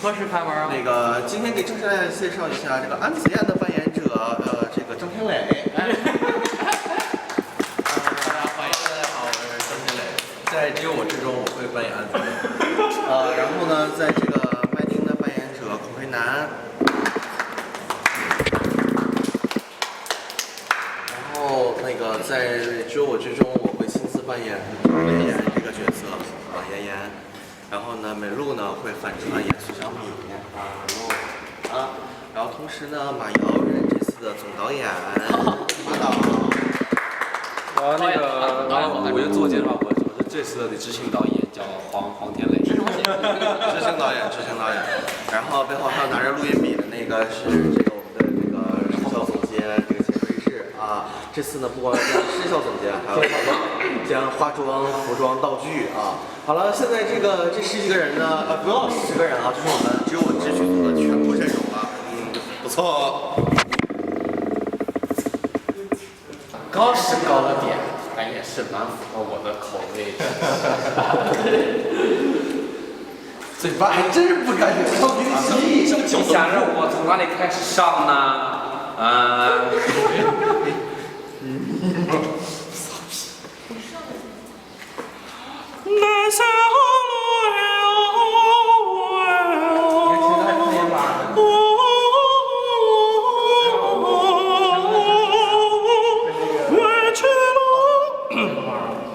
何时开门啊？那个，今天给正式来介绍一下这个安子燕的扮演者，这个郑天磊。大家欢迎，大家好，我是郑天磊。在只有我之中，我会扮演安子燕。然后呢，在这个麦丁的扮演者孔慧楠。然后那个在只有我之中，我会亲自扮演妍妍这个角色妍妍。然后呢，美露呢会反串演苏小米然后同时呢，马瑶任这次的总导演，马导。我就自我介绍，我是这次的执行导演，叫黄天磊。执行导演。然后背后还有拿着录音笔的那个是这个我们的这个视效总监，这个钱瑞士啊。这次呢，不光是视效总监，还有将化妆、服装、道具啊。好了，现在这十几个人呢，不到10个人啊，这是我们只有我这剧组的全部阵容了。不错。高是高了点，但也是蛮符合我的口味的。嘴巴还真是不干净，超级细。你想让我从哪里开始上呢？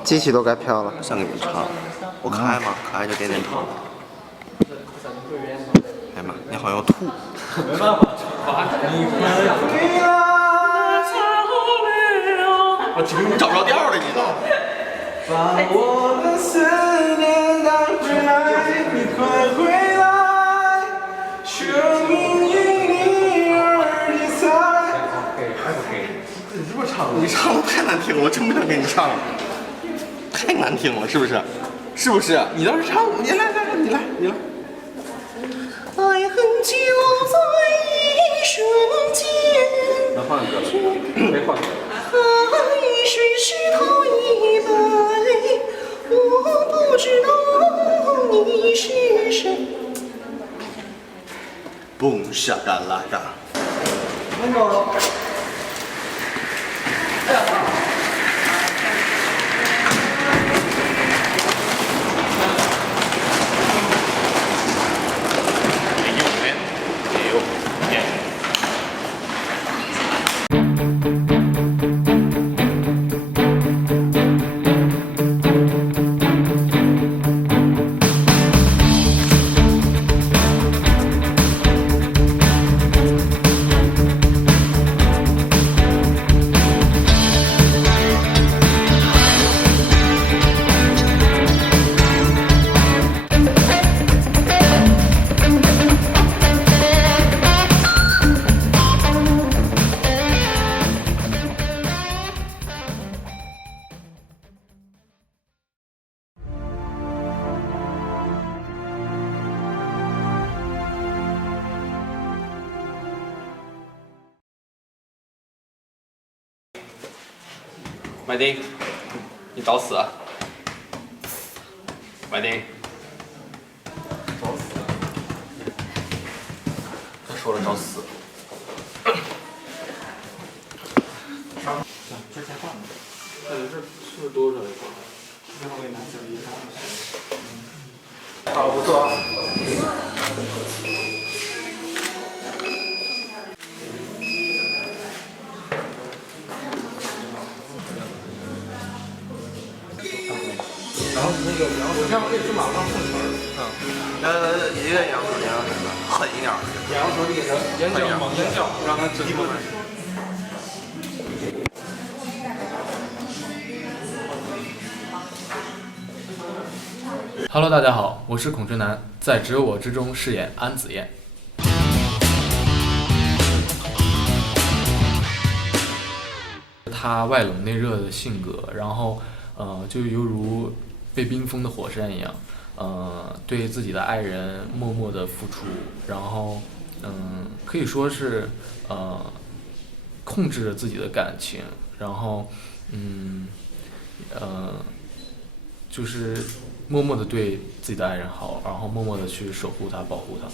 机器都该飘了。想给你们唱，我可爱吗？可爱就点点头。哎呀妈，你好像要吐。没办法，你回来。我听你找不着调了，你都。把我的思念带回来，你快回来，生命因你而精彩。你这么唱，你唱的太难听了，我真不想给你唱了。太难听了，是不是？是不是？你倒是唱，你来，你来。爱恨就在一瞬间。那换个歌，没换歌。海水石头一杯，我不知道你是谁。蹦沙嘎啦嘎。温柔了。麦丁，你找死啊！麦丁，找死！他说了找死。这才换的。这是不是多少一块？最后给拿走一张。好，不错。然后我这样可以去马上碰瓷儿。一个羊腿什么狠一点。羊头里的眼角嘛，眼角让它直出来。Hello， 大家好，我是孔春楠，在只有我之中饰演安子燕。他外冷内热的性格，然后就犹如被冰封的火山一样，对自己的爱人默默的付出，然后可以说是控制着自己的感情，然后就是默默的对自己的爱人好，然后默默的去守护他、保护他。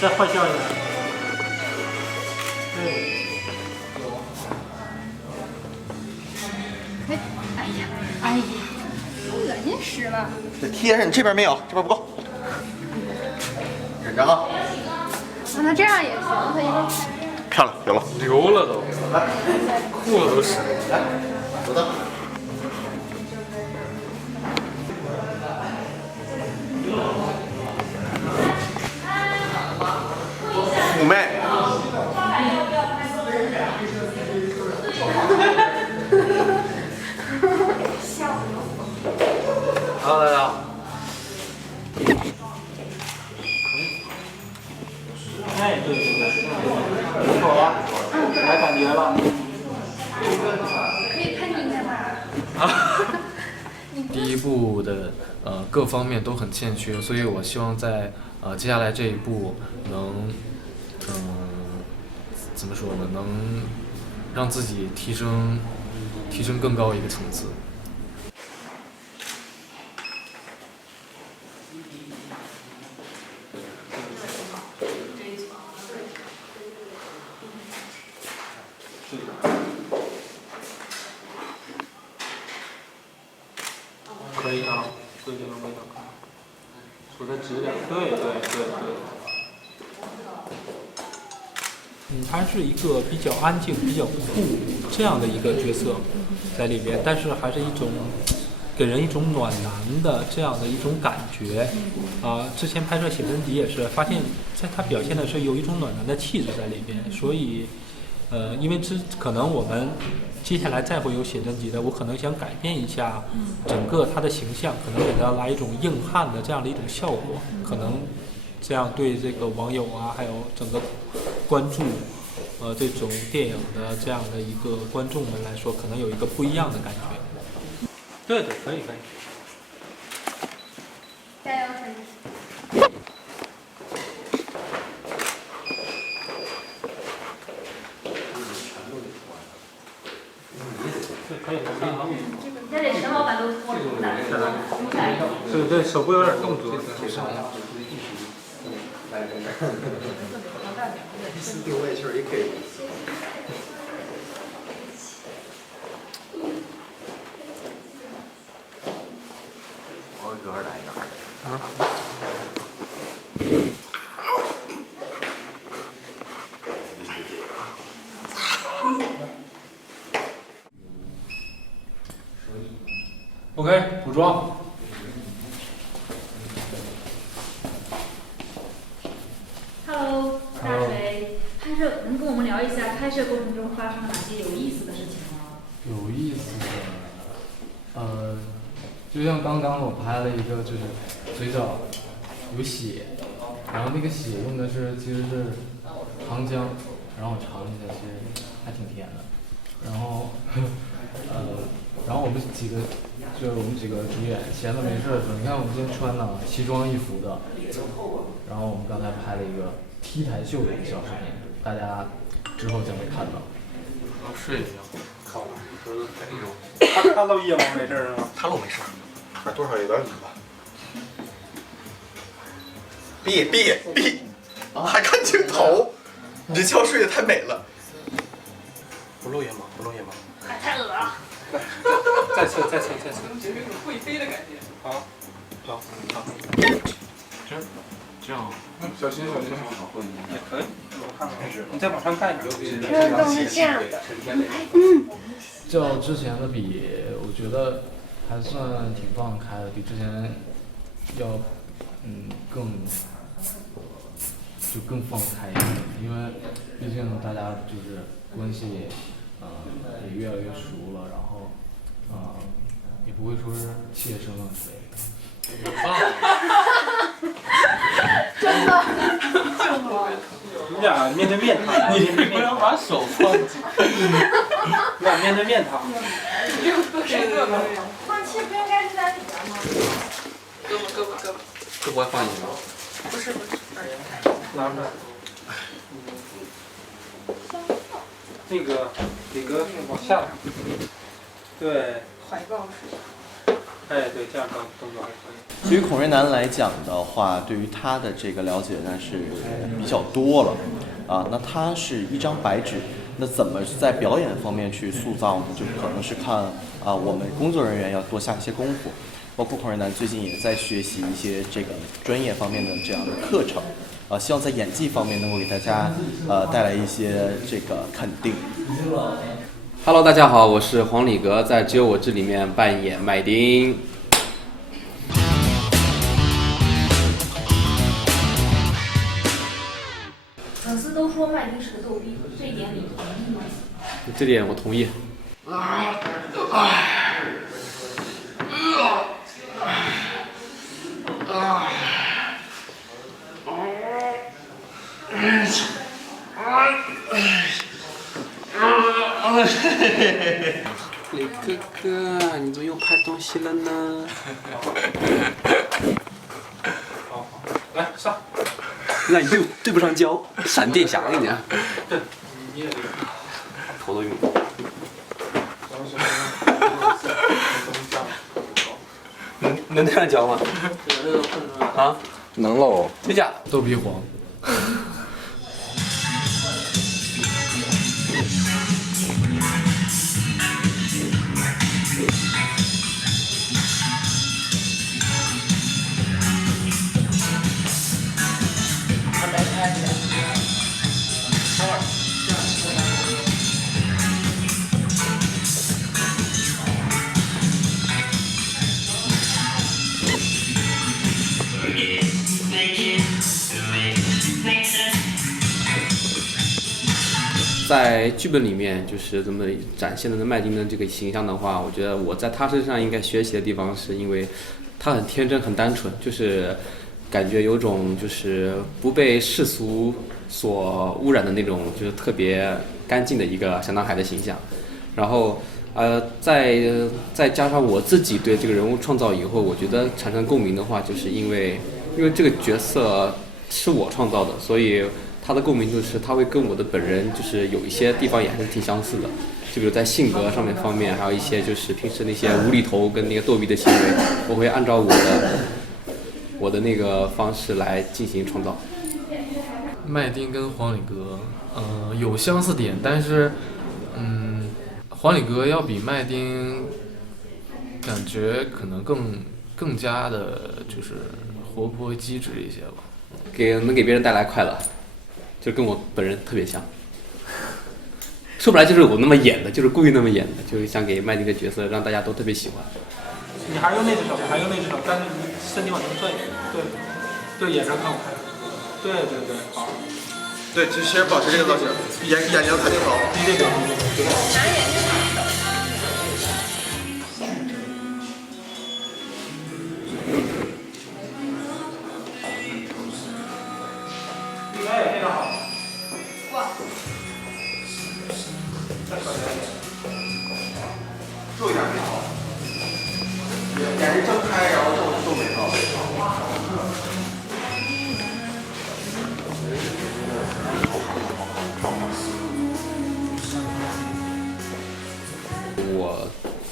再坏笑一点。对。哎呀，哎呀，恶心死了！这贴上，你这边没有，这边不够。忍着啊！那这样也行，他一个漂亮，有了。流了都，裤子都湿。来，走的。妩媚。Hello， 大家好。哎，对对对，不错啊，来感觉了。可以喷你一下吗？第一部的各方面都很欠缺，所以我希望在接下来这一部能怎么说呢？能让自己提升更高一个层次。可以啊，对这个味道，说的质量，对对对对。他是一个比较安静、比较酷这样的一个角色在里边，但是还是一种给人一种暖男的这样的一种感觉。之前拍摄写真集也是发现，在他表现的是有一种暖男的气质在里边，所以因为可能我们接下来再会有写真集的，我可能想改变一下整个他的形象，可能给他来一种硬汉的这样的一种效果，可能这样对这个网友啊，还有整个关注这种电影的这样的一个观众们来说，可能有一个不一样的感觉。对对，可以可以。加油，陈医。可以可以。这得陈老板都脱了的。对对，手部有点动作。定位就是也可以。我给二来一个。OK，补妆。Hello， 大水，拍摄能跟我们聊一下拍摄过程中发生了哪些有意思的事情吗？有意思的，就像刚刚我拍了一个，就是嘴角有血，然后那个血用的其实是糖浆，然后我尝了一下，其实还挺甜的。然后我们几个主演闲的没事的时候，你看我们今天穿的奇装异服的，然后我们刚才拍了一个 T 台秀的一个小视频，大家之后将会看到。睡一觉。靠，他露腋毛没事啊？他露没事，多少有点恶吧。闭，还看镜头，你这觉睡得太美了。不露腋毛，不露腋毛。太恶了。再测。有种会飞的感觉。好，这样，小心。也可以，我看看。你再往上看一点。这个洞是这样的。较之前的比，我觉得还算挺放开的，比之前要更放开一点，因为毕竟大家就是关系也越来越熟了，然后也不会说是怯生了之类的。真的。你俩面对面谈，你不要把手放进。你俩面对面谈。放气不应该是在里边吗？胳膊还放进去吗？不是。拿出来。那个李哥往下，对，怀抱式。哎，对，这样动作还可以。对于孔瑞南来讲的话，对于他的这个了解那是比较多了，啊，那他是一张白纸，那怎么在表演方面去塑造呢？就可能是看啊，我们工作人员要多下一些功夫，包括孔瑞南最近也在学习一些这个专业方面的这样的课程，啊，希望在演技方面能够给大家带来一些这个肯定。Hello， 大家好，我是黄礼格，在《只有我志》里面扮演麦丁。粉丝都说麦丁是个逗逼，这一点你同意吗？这点我同意。李哥哥，你怎么又拍东西了呢？好，来上。那你对不上焦，闪电侠跟你讲。对，你也头都晕。能这样教吗？啊？能喽。真假的？逗逼黄。在剧本里面，就是这么展现的麦丁的这个形象的话，我觉得我在他身上应该学习的地方，是因为他很天真、很单纯，就是感觉有种就是不被世俗所污染的那种，就是特别干净的一个小男孩的形象。然后再加上我自己对这个人物创造以后，我觉得产生共鸣的话，就是因为这个角色是我创造的，所以他的共鸣就是他会跟我的本人就是有一些地方也还是挺相似的，就比如在性格上面方面，还有一些就是平时那些无厘头跟那个逗逼的行为，我会按照我的那个方式来进行创造。麦丁跟黄礼格，有相似点，但是，黄礼格要比麦丁感觉可能更加的就是活泼机智一些吧，能给别人带来快乐。就跟我本人特别像，说不来就是我那么演的，就是故意那么演的，就是想给麦丁的角色让大家都特别喜欢。你还用那只手，还用那只手，但是你身体往前转一点，对，眼神看我，对，好，对，就其实保持这个造型，眼睛看镜头，低这个，拿眼睛看的。哎，非常好。哇！再转一点，注意点眉头，眼睛睁开，然后皱眉头。我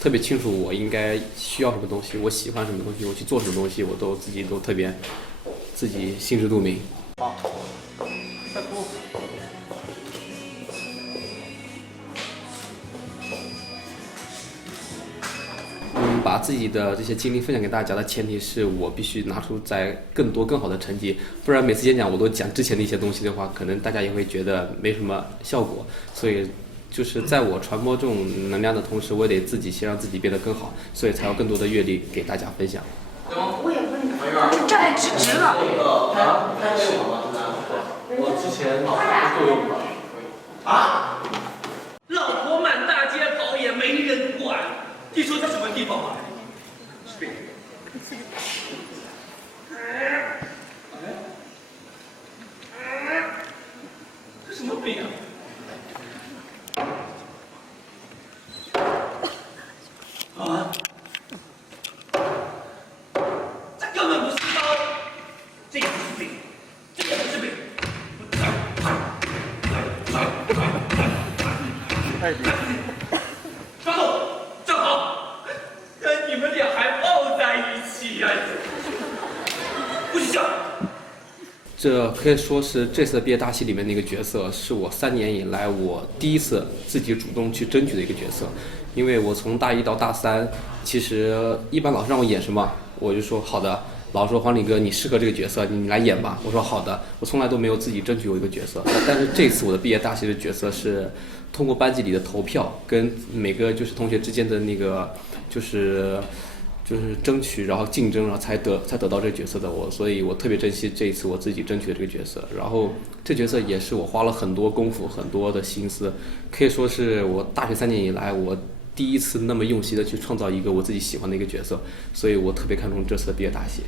特别清楚我应该需要什么东西，我喜欢什么东西，我去做什么东西，我都自己特别自己心知肚明。好，再哭。把自己的这些经历分享给大家的前提是我必须拿出在更多更好的成绩，不然每次演讲我都讲之前的一些东西的话，可能大家也会觉得没什么效果。所以就是在我传播这种能量的同时，我也得自己先让自己变得更好，所以才有更多的阅历给大家分享。我也问你，站得直直了。我之前够用吧？啊！老婆满大街跑也没人管，你说这什么地方啊？这什么病啊？啊！这根本不是刀，这个不是病，这个不是病。不许笑。这可以说是这次毕业大戏里面的一个角色，是我3年以来我第一次自己主动去争取的一个角色。因为我从大1到大3，其实一般老师让我演什么，我就说好的。老师说黄礼哥，你适合这个角色，你来演吧。我说好的。我从来都没有自己争取过一个角色，但是这次我的毕业大戏的角色是通过班级里的投票，跟每个就是同学之间的那个就是争取，然后竞争，然后才得到这个角色的我，所以我特别珍惜这一次我自己争取的这个角色。然后这角色也是我花了很多功夫、很多的心思，可以说是我大学3年以来我第一次那么用心的去创造一个我自己喜欢的一个角色，所以我特别看重这次的毕业大戏。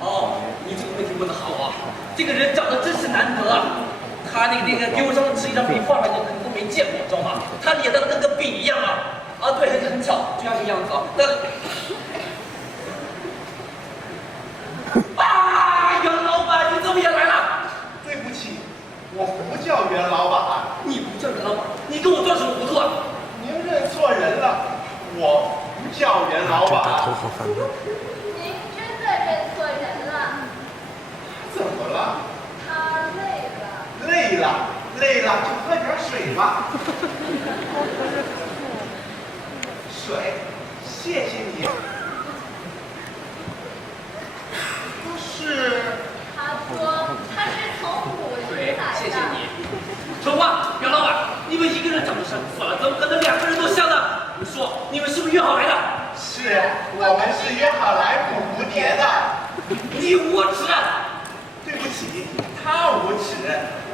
哦，你这个问题问得好啊！这个人长得真是难得啊！他那个给我是一张比画出来的，你都没见过，知道吗？他脸蛋跟个笔一样啊！啊，对，很巧，就像这个样子啊。啊，袁老板，你怎么也来了？对不起，我不叫袁老板。你不叫袁老板，你跟我装什么糊涂啊？您认错人了，我不叫袁老板。您真的认错人了。怎么了？他累了。累了就喝点水吧。水，谢谢你。他说他是从武林来的。谢谢你。说话，袁老板，你们一个人长得像就算了，怎么可能2个人都像呢？你们说，你们是不是约好来的？是，我们是约好来捕蝴蝶的。你无耻！对不起，他无耻，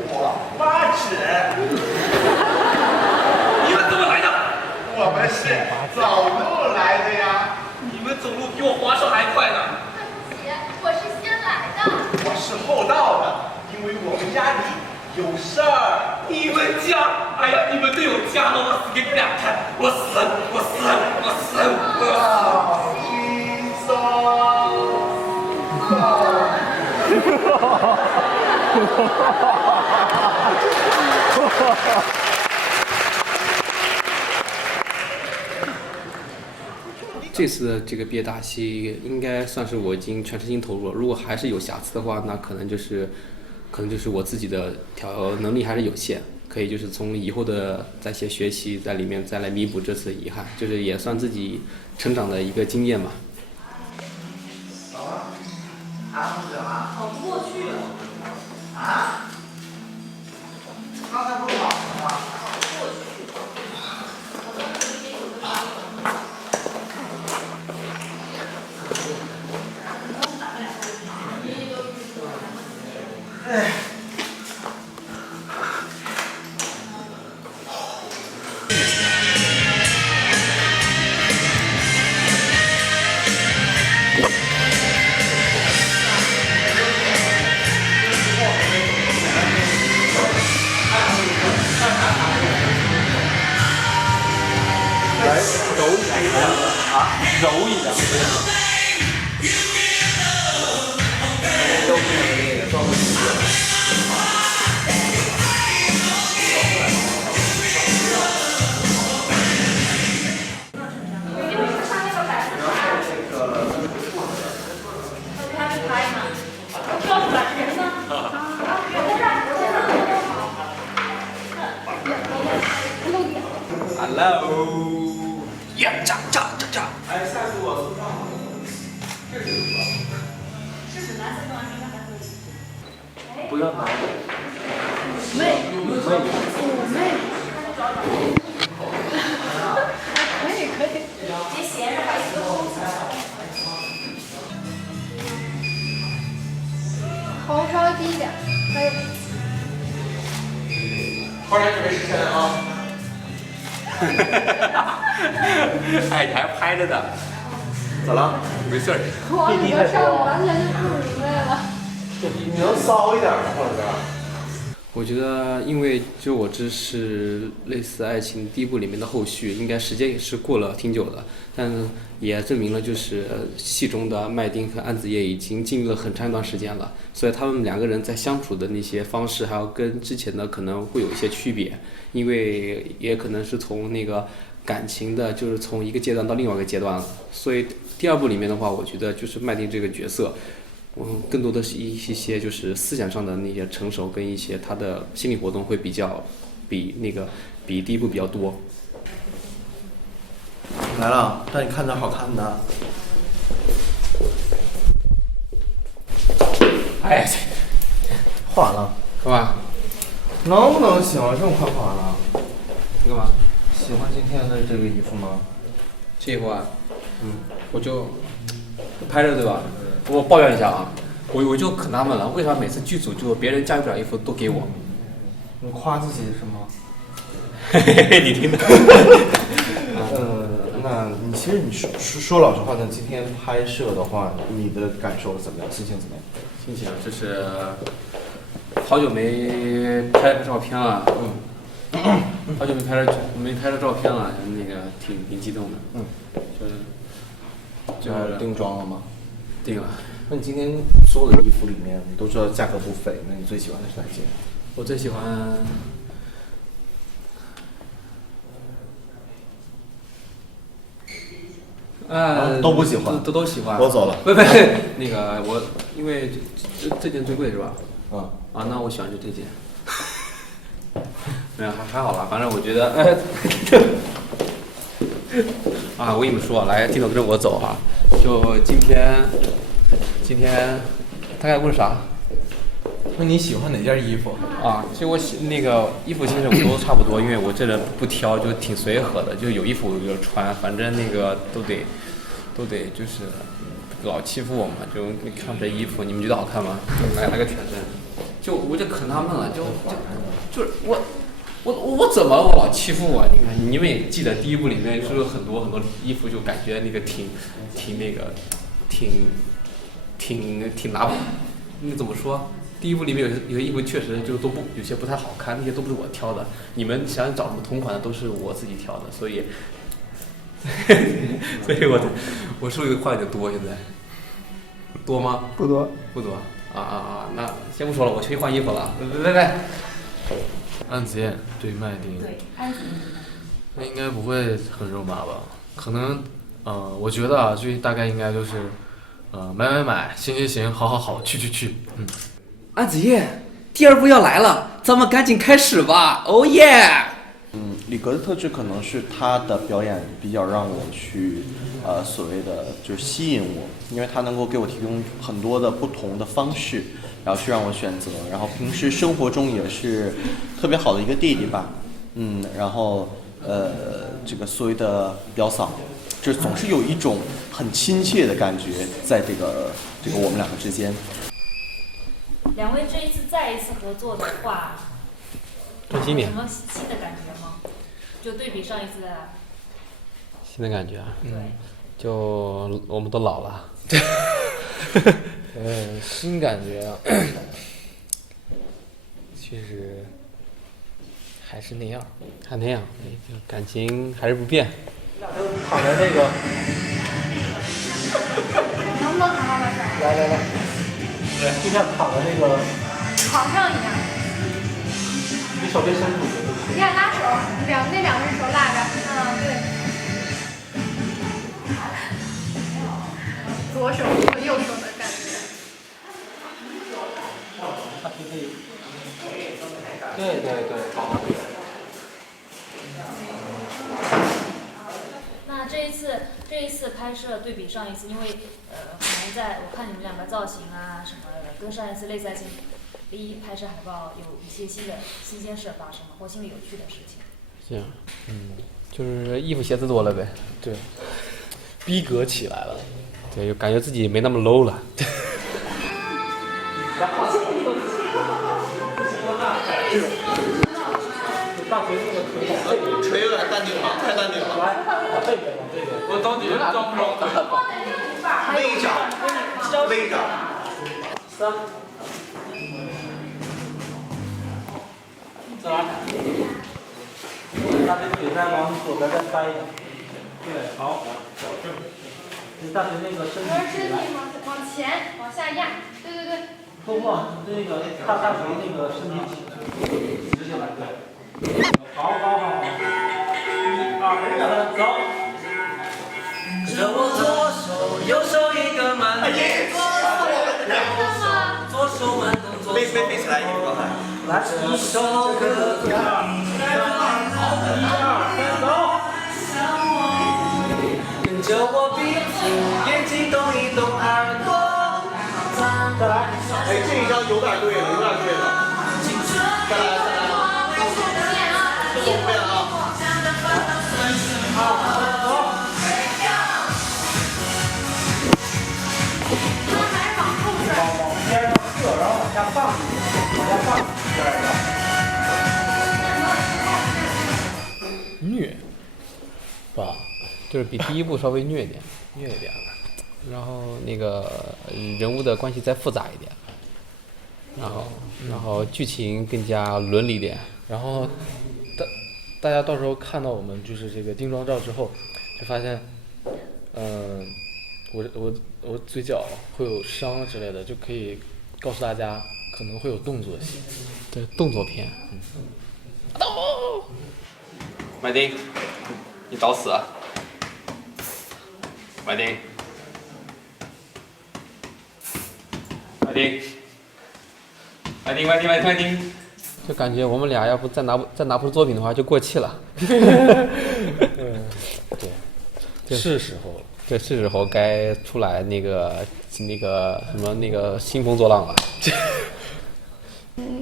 我8尺。你们怎么来的？我们是走路来的呀。你们走路比我滑手还快呢。我是先来的。我是后到的，因为我们家里有事儿。你们家？哎呀，你们都有家了，我死给你们俩看！我死！轻松。这次的这个毕业大戏应该算是我已经全身心投入了。如果还是有瑕疵的话，那可能就是我自己的能力还是有限，可以就是从以后的再些学习在里面再来弥补这次遗憾，就是也算自己成长的一个经验吧。跑不过去了。啊？刚才不是跑了吗？跑不过去。哎。来揉一下啊，揉一下。都可以，都可以。Hello， 呀，炸！哎，下次我送上。这是什么？是指蓝色跟蓝色还可以。不要拿。妹。可以。别闲着，把椅子收起来。头稍微低一点，可以。花莲准备实现啊。哎，你还拍着呢？咋了？没事儿。我你个上午完全就不明白了。你能骚一点吗，或者？我觉得，因为就我知是类似爱情第一部里面的后续，应该时间也是过了挺久的，但也证明了就是戏中的麦丁和安子叶已经经历了很长一段时间了，所以他们2个人在相处的那些方式，还有跟之前的可能会有一些区别，因为也可能是从那个感情的，就是从一个阶段到另外一个阶段了，所以第2部里面的话，我觉得就是麦丁这个角色。更多的是一些就是思想上的那些成熟跟一些他的心理活动会比第一部比较多。来了，带你看点好看的。哎，画完了，干嘛？能不能行啊？这么快画完了？干嘛？喜欢今天的这个衣服吗？这衣服啊，我就拍着对吧？我抱怨一下啊，我就可纳闷了，为啥每次剧组就别人驾驭不了衣服都给我？你夸自己是吗？你听的。那你其实你说老实话呢，今天拍摄的话，你的感受怎么样？心情怎么样？心情就是好久没拍照片了，好久没拍着照片了，那个挺激动的，就是定妆了吗？定了。那你今天所有的衣服里面，你都知道价格不菲，那你最喜欢的是哪件？我最喜欢。都不喜欢，都喜欢。我走了。不，那个我因为这件最贵是吧？那我喜欢就这件。没有，还好吧，反正我觉得，我跟你们说，来，镜头跟着我走哈。就今天大概问啥？那你喜欢哪件衣服？其实我那个衣服其实我都差不多，因为我这人不挑，就挺随和的，就有衣服我就穿，反正那个都得就是老欺负我嘛，就你看这衣服，你们觉得好看吗？来个全身，我就可纳闷了，就是我怎么我老欺负我？你看你们也记得第一部里面就是很多衣服，就感觉那个挺拿不，那怎么说？第一部里面有些衣服确实就有些不太好看，那些都不是我挑的。你们想找什么同款的都是我自己挑的，所以我说的话有点多，现在多吗？不多，不多那先不说了，我去换衣服了。来，安子燕对麦丁，对安子燕，那应该不会很肉麻吧？可能我觉得就大概应该就是买，行，好，去，安子燕，第二部要来了，咱们赶紧开始吧！哦耶！李格的特质可能是他的表演比较让我去所谓的就是吸引我，因为他能够给我提供很多的不同的方式，然后去让我选择，然后平时生活中也是特别好的一个弟弟吧，然后这个所谓的表嫂，这总是有一种很亲切的感觉在这个我们两个之间。两位这一次再一次合作的话，有什么新的感觉吗？就对比上一次的。新的感觉啊？对。就我们都老了。新感觉啊，其实还是那样，感情还是不变。躺在那个，能不能躺到那儿？来，就像躺在那个床上一样。你手别伸出去。你看拉手，那两个人手拉着，对。左手和右手的感觉。对，好。那这一次拍摄对比上一次，因为可能我看你们两个造型啊什么的，跟上一次类似性，拍摄海报有一些新鲜事发生了，或新的有趣的事情。这样，就是衣服鞋子多了呗。对，逼格起来了。对，就感觉自己没那么 low 了。锤有点淡定了，太淡定了。我到底装不装？微着。这玩意大腿腿再往左边再翻一下。对，好。大腿那个身体起来。往前，往下压。对。不，那个大腿那个身体直起来，对。好。1、2，走。跟着我左手右手一个慢动作。飞起来，一个状态。来，一首歌，好，1、2、3，走。跟着我闭上眼睛，动一动耳朵。再来，哎，这一张有点对了，有点对了。再来，不变啊。好，走。往边上侧，然后往下放，虐吧，就是比第一部稍微虐一点，然后那个人物的关系再复杂一点，然后剧情更加伦理点，然后大家到时候看到我们就是这个定妆照之后，就发现，我嘴角会有伤之类的，就可以告诉大家可能会有动作戏。对，动作片。麦丁，你找死啊！麦丁，麦丁，就感觉我们俩要不再拿部作品的话，就过气了。对，是时候了。对，是时候该出来那个什么那个兴风作浪了。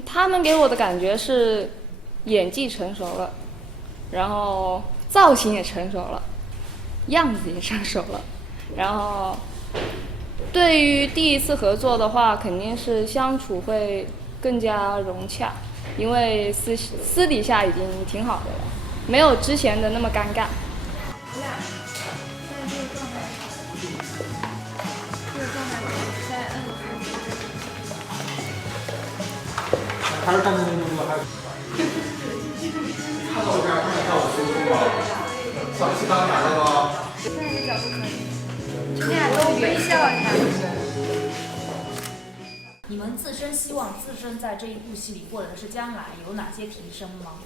他们给我的感觉是演技成熟了，然后造型也成熟了，样子也成熟了，然后对于第一次合作的话，肯定是相处会更加融洽，因为私底下已经挺好的了，没有之前的那么尴尬。还是看那个还是。看到这样，看我输出吗？上期刚拿的吗？现在这角度可以，你俩都微笑一下。你们自身希望自身在这一部戏里或者是将来有哪些提升吗？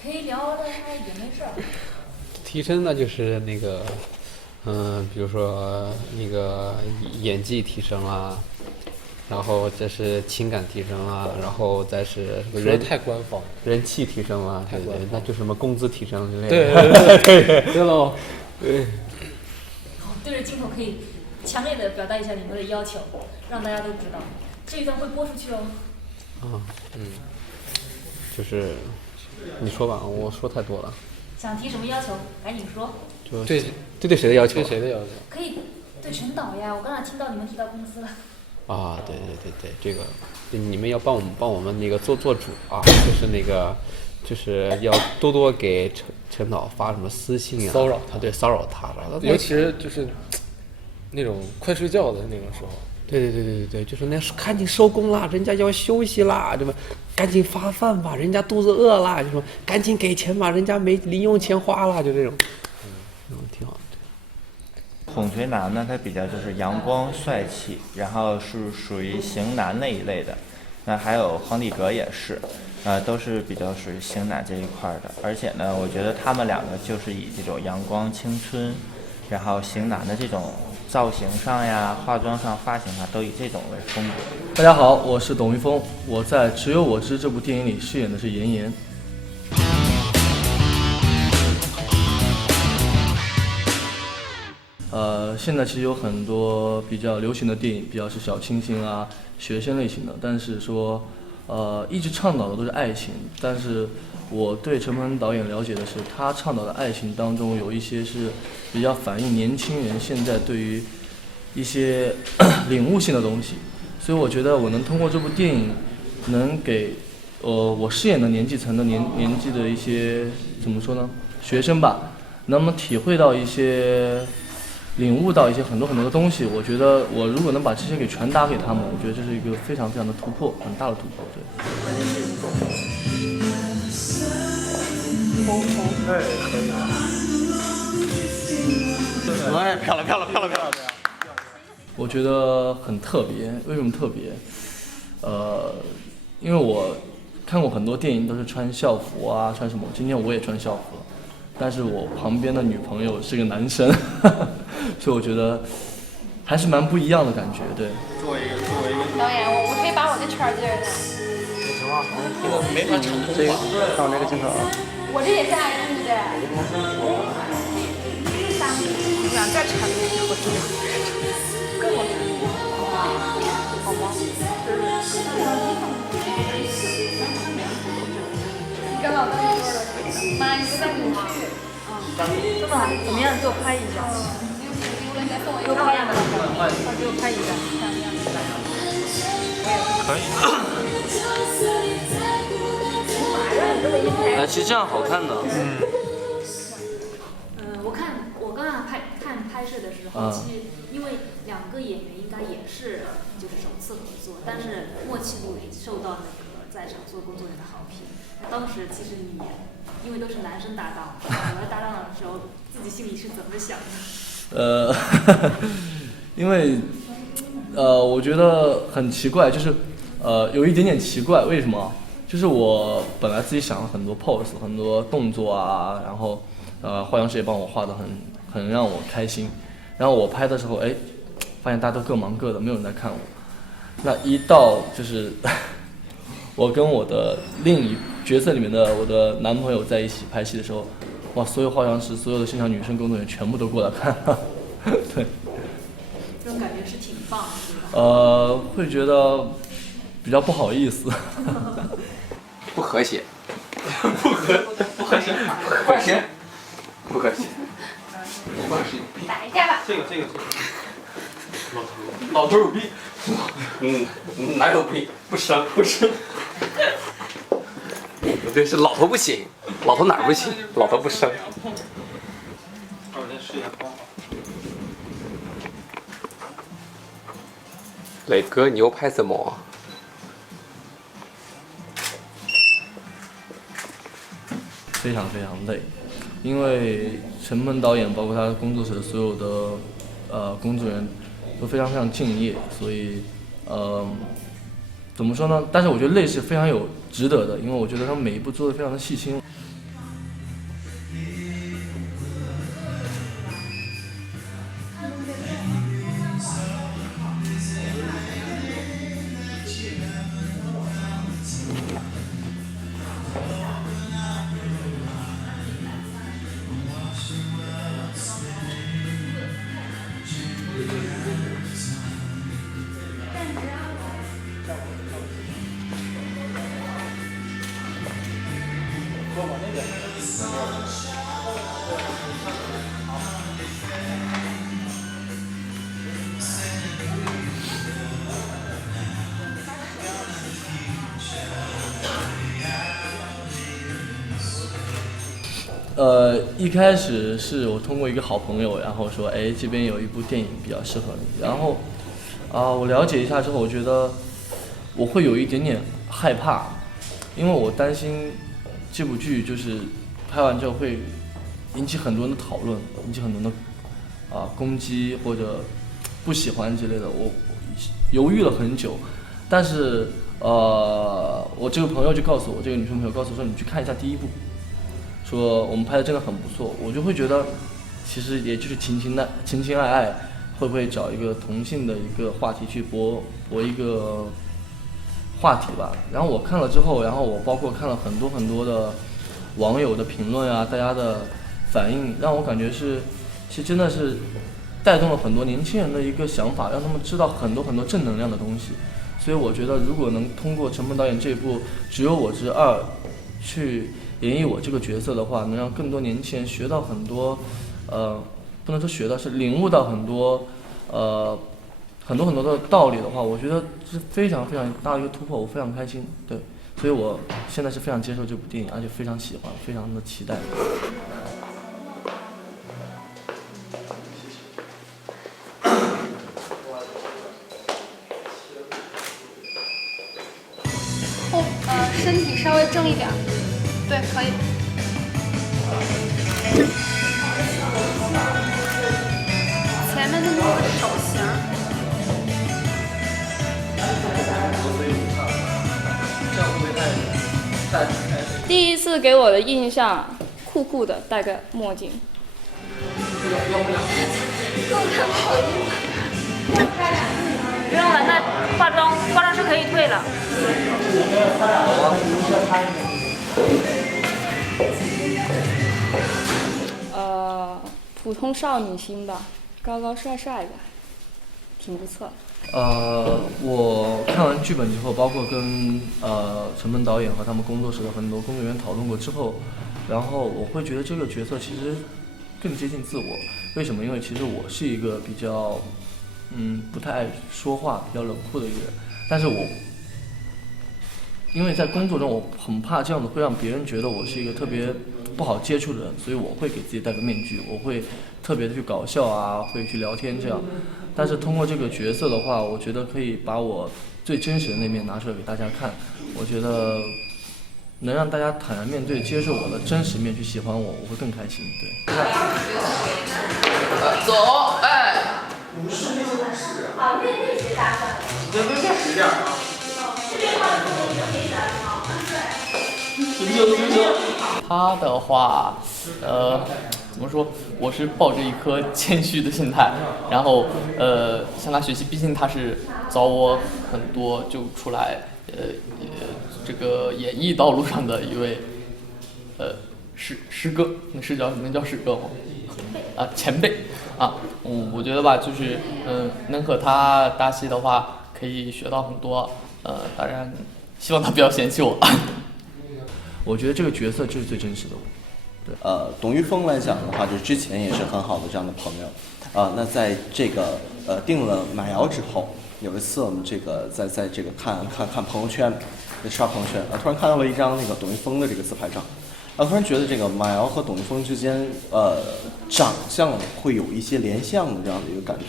可以聊的也没事儿。提升那就是那个，比如说那个演技提升啦，然后这是情感提升啦，然后再是太官方，人气提升啦，对对，那就什么工资提升之类的。对喽，对。好，对着镜头可以强烈的表达一下你们的要求，让大家都知道。这一段会播出去哦。就是你说吧，我说太多了。想提什么要求，赶紧说。就对谁的要求？对谁的要求？可以对陈导呀，我刚才听到你们提到公司了。啊，对，这个你们要帮我们那个做主啊，就是那个就是要多多给陈导发什么私信啊，骚扰他，对，骚扰他，尤其是就是那种快睡觉的那种时候。对，就是那赶紧收工啦，人家要休息啦，对吧？赶紧发饭吧，人家肚子饿啦，就说赶紧给钱吧，人家没零用钱花啦，就这种，挺好的。孔垂男呢，他比较就是阳光帅气，然后是属于型男那一类的。那还有黄帝格也是，都是比较属于型男这一块的。而且呢，我觉得他们两个就是以这种阳光青春，然后型男的这种造型上呀、化妆上、发型上都以这种为风格。大家好，我是董一峰，我在《只有我知》这部电影里饰演的是严严。现在其实有很多比较流行的电影，比较是小清新啊、学生类型的，但是说，一直倡导的都是爱情。但是我对陈鹏导演了解的是，他倡导的爱情当中有一些是比较反映年轻人现在对于一些领悟性的东西。所以我觉得我能通过这部电影，能给我饰演的年纪层的年纪的一些怎么说呢，学生吧，能不能体会到一些。领悟到一些很多的东西，我觉得我如果能把这些给传达给他们，我觉得这是一个非常的突破，很大的突破。对，可以。哎，漂亮！我觉得很特别，为什么特别？因为我看过很多电影都是穿校服啊，穿什么？今天我也穿校服了。但是我旁边的女朋友是个男生，所以我觉得还是蛮不一样的感觉，对。作为一个导演，我可以把我的圈接着呢。没法成功吧？看我这个镜头啊。我这也是 SD 的。你俩再缠着我这样，跟我好吗？你跟老大一桌的，妈，你不带你去。真的怎么样？给我拍一下。给我拍一下，给我拍一下。可以。哎，其实这样好看的。我刚刚看拍摄的时候，其实因为2个演员应该也是就是首次合作，但是默契度也受到那个在场所有工作人员的好评。那当时其实你因为都是男生搭档，我要搭档的时候，自己心里是怎么想的？因为我觉得很奇怪，就是有一点点奇怪，为什么？就是我本来自己想了很多 pose， 很多动作啊，然后化妆师也帮我画得很让我开心。然后我拍的时候，哎，发现大家都各忙各的，没有人在看我。那一到就是我跟我的另一角色里面的我的男朋友在一起拍戏的时候，哇，所有化妆师、所有的现场女生工作人员全部都过来看了，对。这种感觉是挺棒的。会觉得比较不好意思。不和谐，不和谐，打一架吧。这个，老头有病。哪有病？不生。不对，是老头不行，老头哪儿不行？老头不生。我先试一下光。磊哥，你又拍什么？非常非常累，因为陈梦导演包括他工作室的所有的工作人员都非常非常敬业，所以怎么说呢？但是我觉得累是非常有值得的，因为我觉得他们每一步做的非常的细心。一开始是我通过一个好朋友，然后说，哎，这边有一部电影比较适合你。然后，我了解一下之后，我觉得我会有一点点害怕，因为我担心这部剧就是拍完之后会引起很多人的讨论，引起很多人的攻击或者不喜欢之类的。我犹豫了很久，但是我这个朋友就告诉我，这个女生朋友告诉我说，你去看一下第一部。说我们拍的真的很不错，我就会觉得，其实也就是情情爱爱，会不会找一个同性的一个话题去博一个话题吧。然后我看了之后，然后我包括看了很多的网友的评论啊，大家的反应，让我感觉其实真的是带动了很多年轻人的一个想法，让他们知道很多正能量的东西。所以我觉得，如果能通过陈鹏导演这部《只有我之二》去演绎我这个角色的话，能让更多年轻人学到很多，不能说学到，是领悟到很多的道理的话，我觉得是非常非常大的一个突破，我非常开心。对，所以我现在是非常接受这部电影，而且非常喜欢，非常的期待。身体稍微正一点，对，可以。前面的那个手型。第一次给我的印象，酷酷的，戴个墨镜。不用了，那化妆师可以退了。普通少女心吧，高高帅帅的，挺不错。我看完剧本之后，包括跟陈梦导演和他们工作室的很多工作人员讨论过之后，然后我会觉得这个角色其实更接近自我。为什么？因为其实我是一个比较不太爱说话、比较冷酷的一个人，但是因为在工作中我很怕这样子会让别人觉得我是一个特别不好接触的人，所以我会给自己戴个面具，我会特别的去搞笑啊，会去聊天这样。但是通过这个角色的话，我觉得可以把我最真实的那面拿出来给大家看，我觉得能让大家坦然面对、接受我的真实面去喜欢我，我会更开心。对。走，哎。好，那谁打算？那10点啊。他的话，怎么说？我是抱着一颗谦虚的心态，然后向他学习。毕竟他是早我很多就出来，这个演艺道路上的一位，师哥，能叫师哥吗？前辈啊，我觉得吧，就是能和他搭戏的话，可以学到很多。当然，希望他不要嫌弃我。我觉得这个角色就是最真实的我。对，董玉峰来讲的话，就是之前也是很好的这样的朋友。那在这个定了马瑶之后，有一次我们这个在这个看朋友圈，刷朋友圈，突然看到了一张那个董玉峰的这个自拍照，突然觉得这个马瑶和董玉峰之间长相会有一些联想的这样的一个感觉。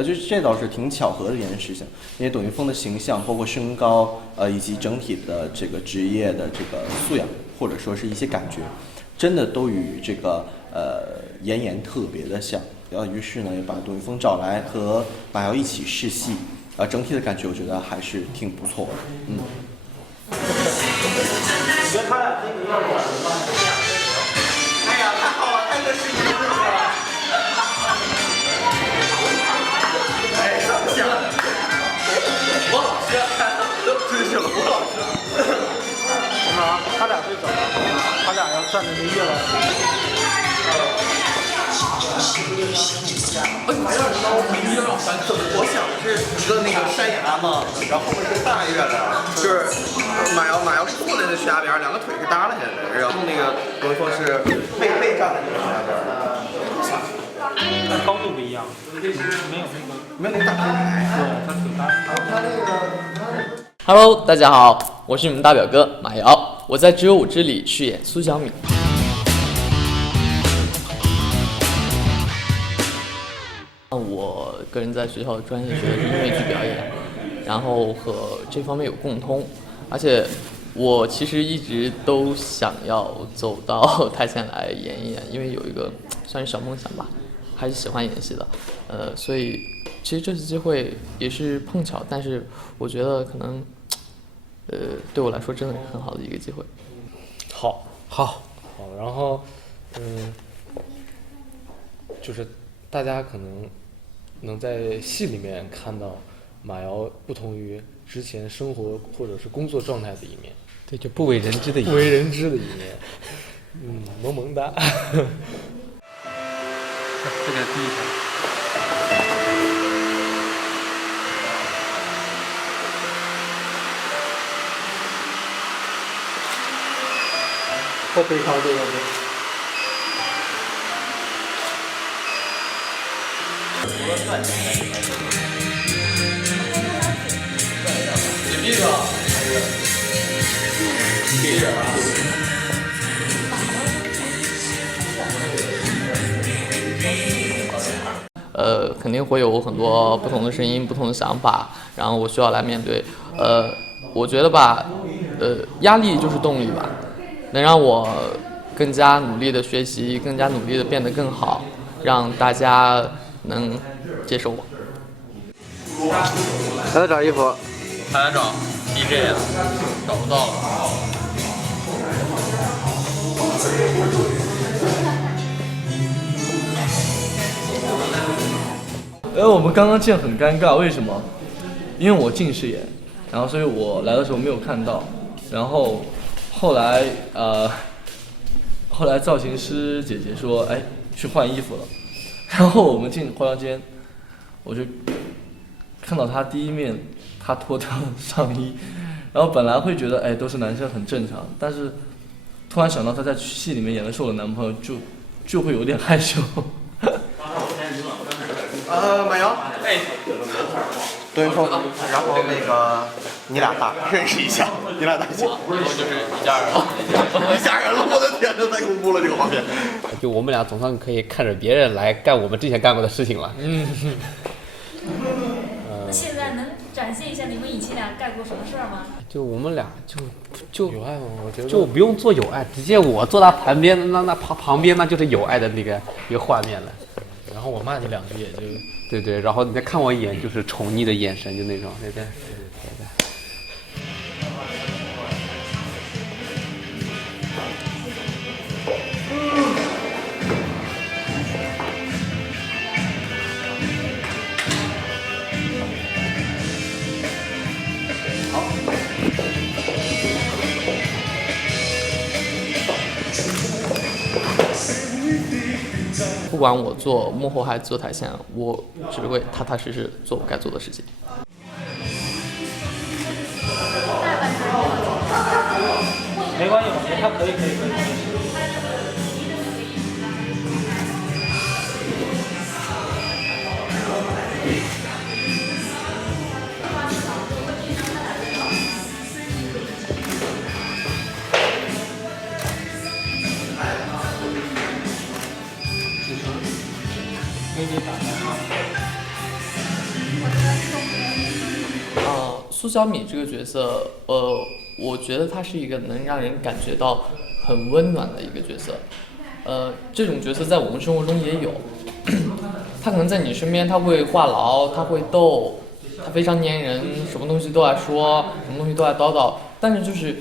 就是这倒是挺巧合的一件事情，因为董玉峰的形象，包括身高，以及整体的这个职业的这个素养，或者说是一些感觉，真的都与这个妍特别的像。于是呢，也把董玉峰找来和马瑶一起试戏，整体的感觉我觉得还是挺不错的。别看了，哎呀，太好了，太合适你了。王老师，真是了，王老师。什么？他俩睡着了，他俩要站着那月亮。我想的是一个那个山崖嘛，然后后面是大月亮，就是马瑶是坐在那悬崖边，两个腿是耷拉下来的，然后那个董玉峰是背站在那个悬崖边的。但高度不一样，没有那个大平台，对，他腿大。Hello， 大家好，我是你们大表哥马瑶，我在《只有我之里》饰演苏小米。我个人在学校专业学的是音乐剧表演，然后和这方面有共通，而且我其实一直都想要走到台前来演一演，因为有一个算是小梦想吧，还是喜欢演戏的，所以其实这次机会也是碰巧，但是我觉得可能，对我来说真的是很好的一个机会。好，然后，就是大家可能在戏里面看到马瑶不同于之前生活或者是工作状态的一面，对，就不为人知的一面，不为人知的一面，萌萌哒。这个第一条。后背靠这个。紧闭上还是给一点吧？肯定会有很多不同的声音、不同的想法，然后我需要来面对。我觉得吧，压力就是动力吧，能让我更加努力的学习，更加努力的变得更好，让大家能接受我。还在找衣服？还在找 DJ 啊，找不到了。我们刚刚见很尴尬，为什么？因为我近视眼，然后所以我来的时候没有看到，然后后来造型师姐姐说，哎，去换衣服了，然后我们进化妆间，我就看到他第一面，他脱掉了上衣，然后本来会觉得，哎，都是男生很正常，但是突然想到他在戏里面演的是我的男朋友，就会有点害羞。马瑶，哎，对说，然后那个你俩认识一下，你俩大姐，就是一家人了，一家人了，我的天，这太恐怖了，这个画面。就我们俩总算可以看着别人来干我们之前干过的事情了。那现在能展现一下你们以前俩干过什么事儿吗？就我们俩就有爱吗？我觉得就不用做有爱，直接我坐他旁边，那旁边那就是有爱的那个一个画面了。然后我骂你2句也就对，然后你再看我一眼就是宠溺的眼神，就那种，对。不管我做幕后还是做台前，我只会踏踏实实做我该做的事情。没关系，他可以。苏小米这个角色，我觉得他是一个能让人感觉到很温暖的一个角色。这种角色在我们生活中也有，他可能在你身边，他会话痨，他会逗，他非常粘人，什么东西都爱说，什么东西都爱叨叨。但是就是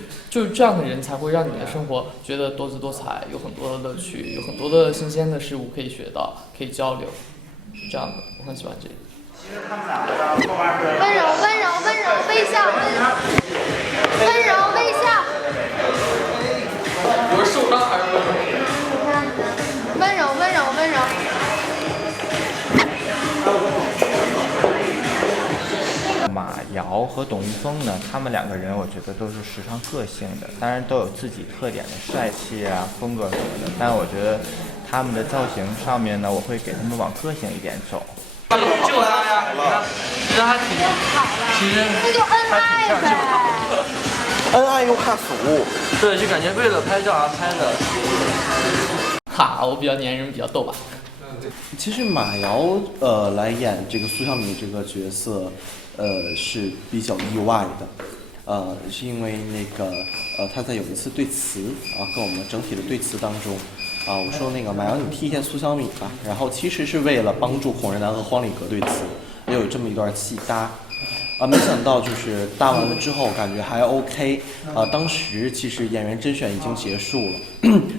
这样的人才会让你的生活觉得多姿多彩，有很多的乐趣，有很多的新鲜的事物可以学到，可以交流，是这样的，我很喜欢这个。温柔微笑，温柔微笑。我是受伤还是温柔？马瑶和董一峰呢，他们2个人我觉得都是时尚个性的，当然都有自己特点的帅气啊、风格什么的。但我觉得他们的造型上面呢，我会给他们往个性一点走。就他呀，其实还挺，那就恩爱呗。恩爱又怕俗，对，就感觉为了拍照而拍的。哈，我比较粘人，比较逗吧。其实马瑶来演这个苏小米这个角色，是比较意外的，是因为那个他在有一次对词跟我们整体的对词当中。我说那个马瑶，你替一下苏小米吧。然后其实是为了帮助孔仁南和荒里格对词，又有这么一段戏搭。没想到就是搭完了之后感觉还 OK。当时其实演员甄选已经结束了，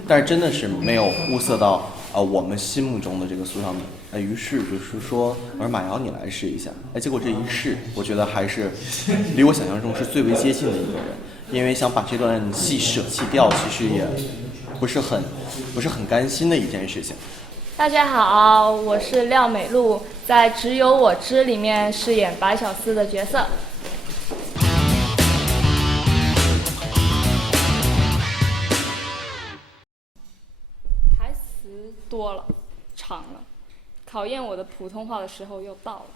但是真的是没有物色到我们心目中的这个苏小米。于是就是说，我说马瑶你来试一下。结果这一试，我觉得还是离我想象中是最为接近的一个人，因为想把这段戏舍弃掉，其实也不是很甘心的一件事情。大家好，我是廖美露，在《只有我知》里面饰演白小司的角色。台词多了，长了，考验我的普通话的时候又到了。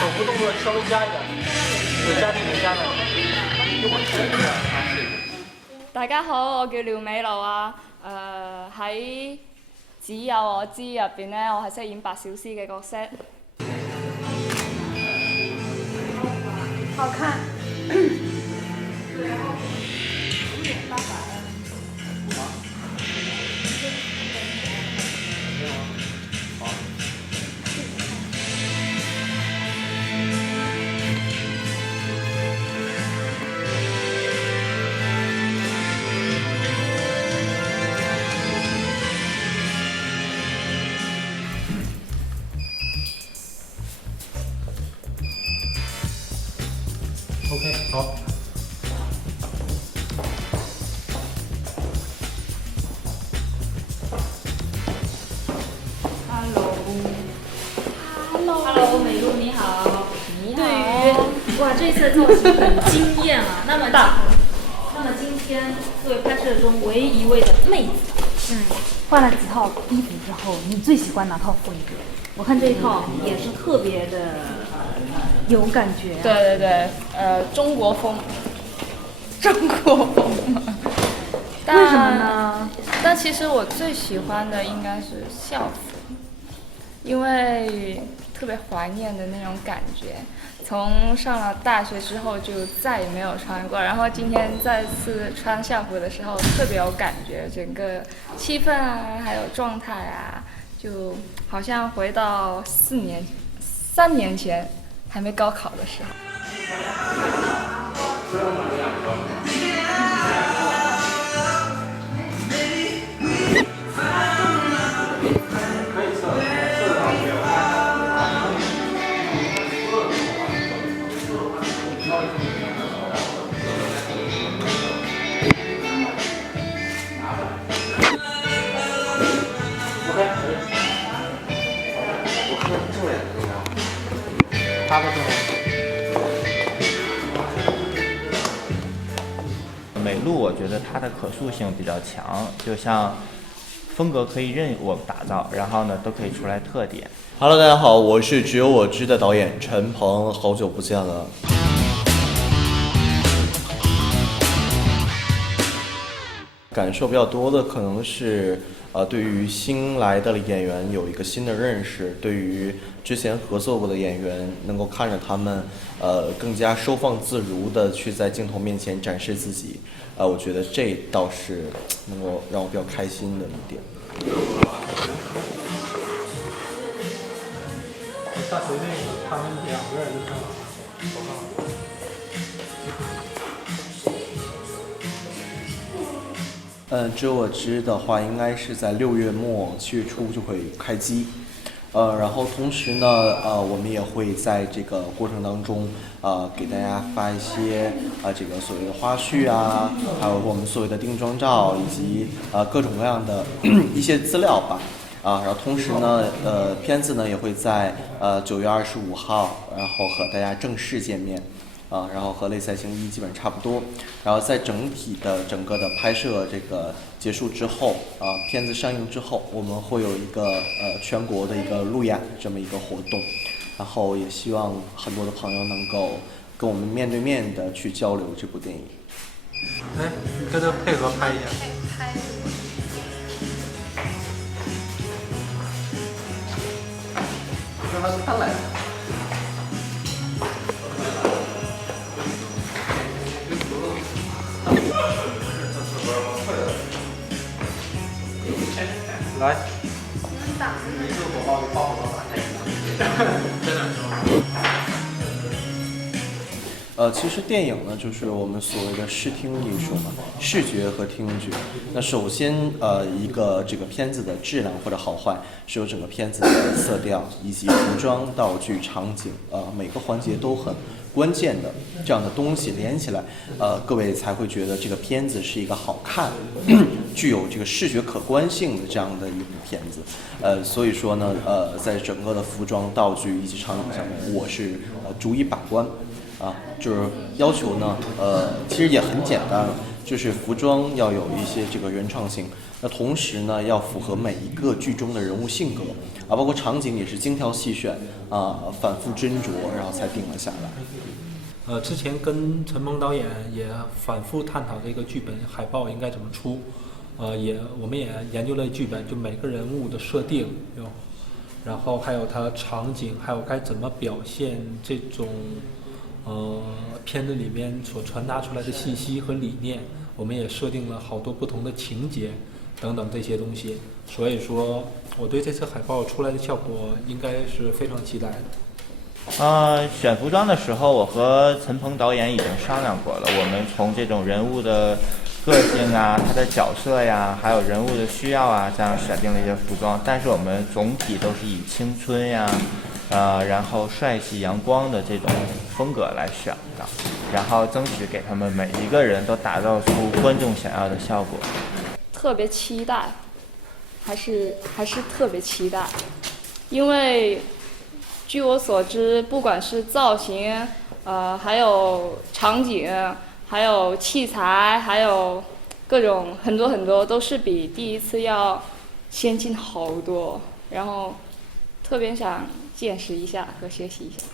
手部动作稍微加一点，有加点没加的。大家好，我叫廖美露啊。喺《只有我知》入邊咧，我係飾演白小司嘅角色。好看。OK， 好。Hello， 美露你好。你好。对于哇，这一次的造型很惊艳啊。那么今天作为拍摄中唯一一位的妹子，换了几套衣服之后，你最喜欢哪套风格？我看这一套也是特别的有感觉。对对对，中国风。中国风嘛。为什么呢？但其实我最喜欢的应该是校服，因为特别怀念的那种感觉。从上了大学之后就再也没有穿过，然后今天再次穿校服的时候特别有感觉，整个气氛啊，还有状态啊，就好像回到3年前还没高考的时候。美露我觉得它的可塑性比较强，就像风格可以任我打造，然后呢都可以出来特点。Hello， 大家好，我是只有我知的导演陈鹏，好久不见了。感受比较多的可能是对于新来的演员有一个新的认识，对于之前合作过的演员能够看着他们更加收放自如的去在镜头面前展示自己，我觉得这倒是能够让我比较开心的一点。大学那个他们2个人的头发。只有我知的话，应该是在6月末7月初就会开机。然后同时呢，我们也会在这个过程当中，给大家发一些这个所谓的花絮啊，还有我们所谓的定妆照，以及各种各样的一些资料吧。然后同时呢，片子呢也会在9月25号，然后和大家正式见面。然后和《类赛行1》基本差不多，然后在整个的拍摄这个结束之后，片子上映之后，我们会有一个全国的一个路演这么一个活动，然后也希望很多的朋友能够跟我们面对面的去交流这部电影。哎，你跟他配合拍一下。让他来。来。其实电影呢，就是我们所谓的视听艺术嘛，视觉和听觉。那首先，一个这个片子的质量或者好坏，是由整个片子的色调以及服装、道具、场景，每个环节都很关键的这样的东西连起来，各位才会觉得这个片子是一个好看、具有这个视觉可观性的这样的一部片子。所以说呢，在整个的服装、道具以及场景上面，我是逐一把关。就是要求呢，其实也很简单，就是服装要有一些这个原创性，那同时呢，要符合每一个剧中的人物性格，包括场景也是精挑细选，反复斟酌，然后才定了下来。之前跟陈鹏导演也反复探讨这个剧本海报应该怎么出，我们也研究了剧本，就每个人物的设定，然后还有它场景，还有该怎么表现这种。片子里面所传达出来的信息和理念，我们也设定了好多不同的情节等等这些东西，所以说我对这次海报出来的效果应该是非常期待的。选服装的时候，我和陈鹏导演已经商量过了，我们从这种人物的个性啊，他的角色呀，还有人物的需要啊，这样选定了一些服装，但是我们总体都是以青春呀，然后帅气阳光的这种风格来选的，然后争取给他们每一个人都打造出观众想要的效果。特别期待，还是特别期待，因为据我所知，不管是造型，还有场景，还有器材，还有各种很多都是比第一次要先进好多，然后特别想见识一下和学习一下。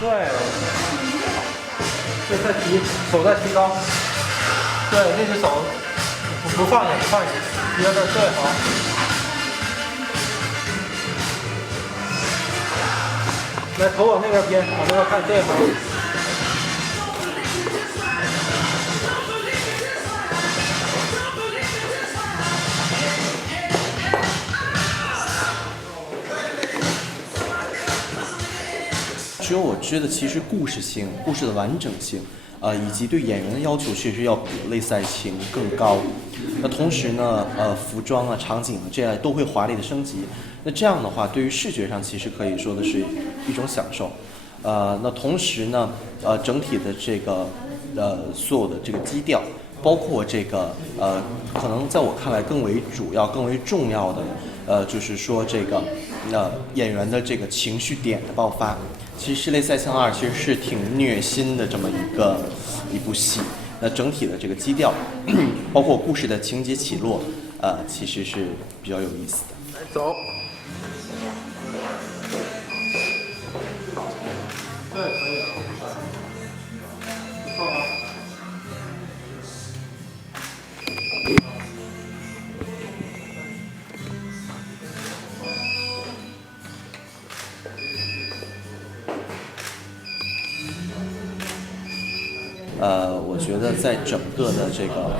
对，这再提手再提高，对，那只手不放下，提到这儿，对，好。来，头往那边偏，往那边看，对，好。只有我知的，其实故事性、故事的完整性，以及对演员的要求，其实要比类似爱情更高。那同时呢，服装啊、场景啊这样都会华丽的升级。那这样的话，对于视觉上其实可以说的是一种享受。那同时呢，整体的这个所有的这个基调，包括这个可能在我看来更为主要、更为重要的，就是说这个演员的这个情绪点的爆发。其实《室内赛象2》其实是挺虐心的这么一部戏。那整体的这个基调，包括故事的情节起落，其实是比较有意思的。来走。对，可以了。不错啊。我觉得在整个的这个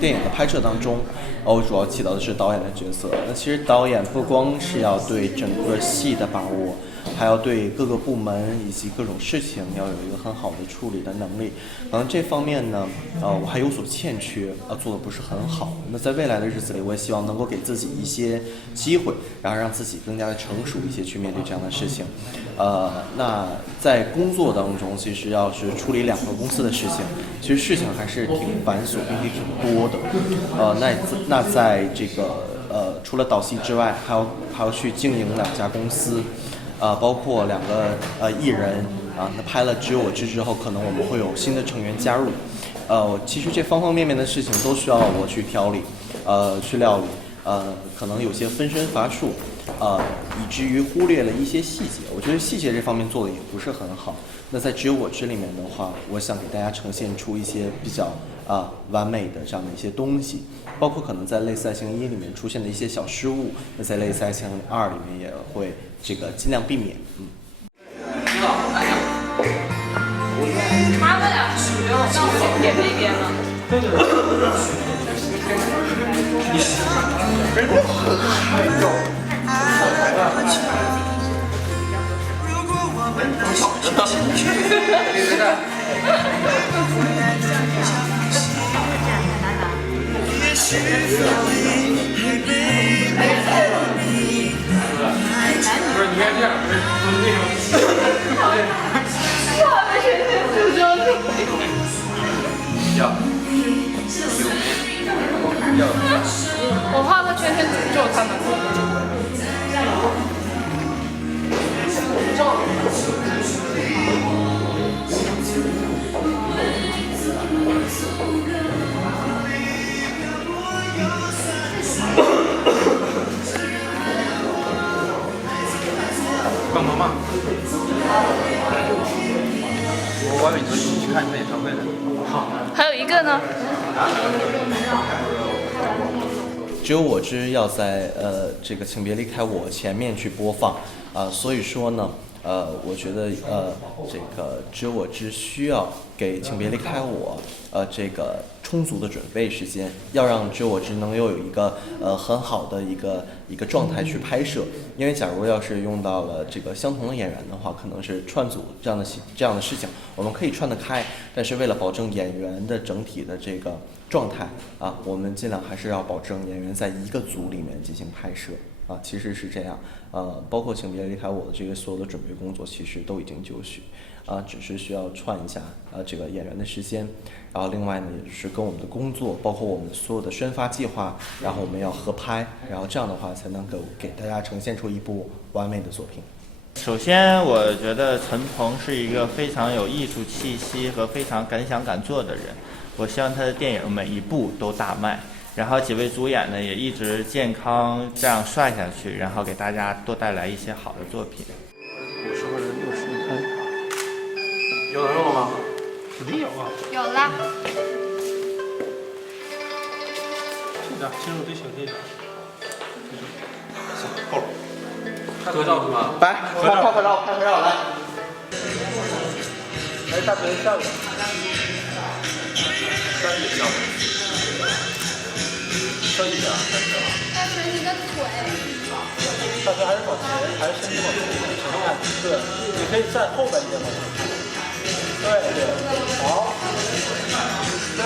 电影的拍摄当中，我主要起到的是导演的角色。那其实导演不光是要对整个戏的把握，还要对各个部门以及各种事情要有一个很好的处理的能力。可能这方面呢，我还有所欠缺，做的不是很好。那在未来的日子里，我也希望能够给自己一些机会，然后让自己更加的成熟一些去面对这样的事情。那在工作当中，其实要是处理2个公司的事情，其实事情还是挺繁琐并且挺多的。那在这个除了导戏之外，还要去经营2家公司，包括2个艺人啊。那拍了《只有我知》之后，可能我们会有新的成员加入。其实这方方面面的事情都需要我去调理，去料理。可能有些分身乏术，以至于忽略了一些细节。我觉得细节这方面做的也不是很好。那在《只有我知》里面的话，我想给大家呈现出一些比较完美的这样的一些东西，包括可能在《类似爱情1》里面出现的一些小失误，那在《类似爱情2》里面也会这个尽量避免。他们俩是属于让我点那边了。不是，你看这样，我怕他全天诅咒他们。帮忙吗？我以为你去看他演唱会呢。好。还有一个呢？只有我知要在这个请别离开我前面去播放所以说呢我觉得这个只有我知需要给请别离开我这个充足的准备时间，要让只有我知能有一个很好的一个状态去拍摄。因为假如要是用到了这个相同的演员的话，可能是串组这样的事情，我们可以串得开，但是为了保证演员的整体的这个状态我们尽量还是要保证演员在一个组里面进行拍摄。啊，其实是这样，包括请别离开我的这些所有的准备工作，其实都已经就绪，只是需要串一下这个演员的时间，然后另外呢，也是跟我们的工作，包括我们所有的宣发计划，然后我们要合拍，然后这样的话才能给大家呈现出一部完美的作品。首先，我觉得陈鹏是一个非常有艺术气息和非常敢想敢做的人。我希望他的电影每一部都大卖，然后几位主演呢也一直健康这样帅下去，然后给大家多带来一些好的作品。50个人60一看，有人用了吗？肯定有啊。有啦。这个进入最小这个。行，够了。合照是吗？来，拍合照，来。来，大腿下去。专业项目。侧一点，大腿你的腿。大腿还是往前，还是身体往前看。对，你可以站后边一点往前看。对，好。对。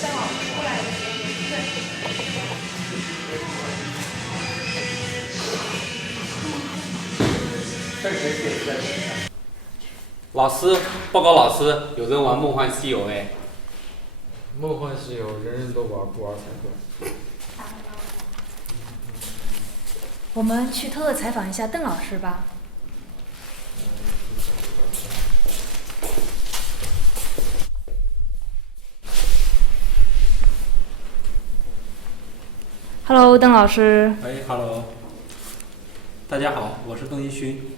再往出来一点，对。老师，报告老师，有人玩《梦幻西游》哎。梦幻西游人人都玩，不玩才怪。我们去偷偷采访一下邓老师吧。Hello， 邓老师。哎 ，Hello， 大家好，我是邓一勋。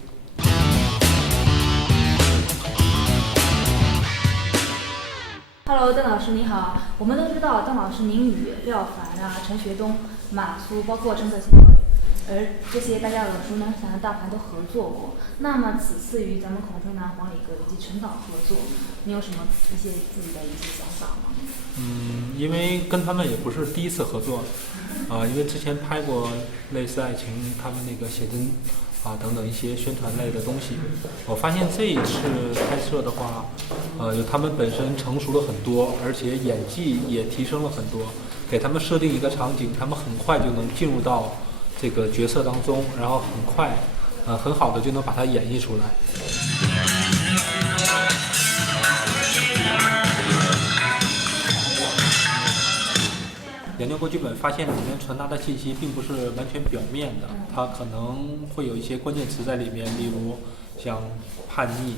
Hello， 邓老师你好。我们都知道邓老师您与廖凡啊、陈学冬、马苏，包括陈可辛导演，而这些大家耳熟能详的大牌都合作过。那么此次与咱们孔飞南、黄礼格以及陈导合作，你有什么自己的一些想法吗？因为跟他们也不是第一次合作，因为之前拍过类似爱情他们那个写真等等一些宣传类的东西。我发现这一次拍摄的话，有他们本身成熟了很多，而且演技也提升了很多。给他们设定一个场景，他们很快就能进入到这个角色当中，然后很快，很好的就能把它演绎出来。研究过剧本，发现里面传达的信息并不是完全表面的，它可能会有一些关键词在里面，例如像叛逆、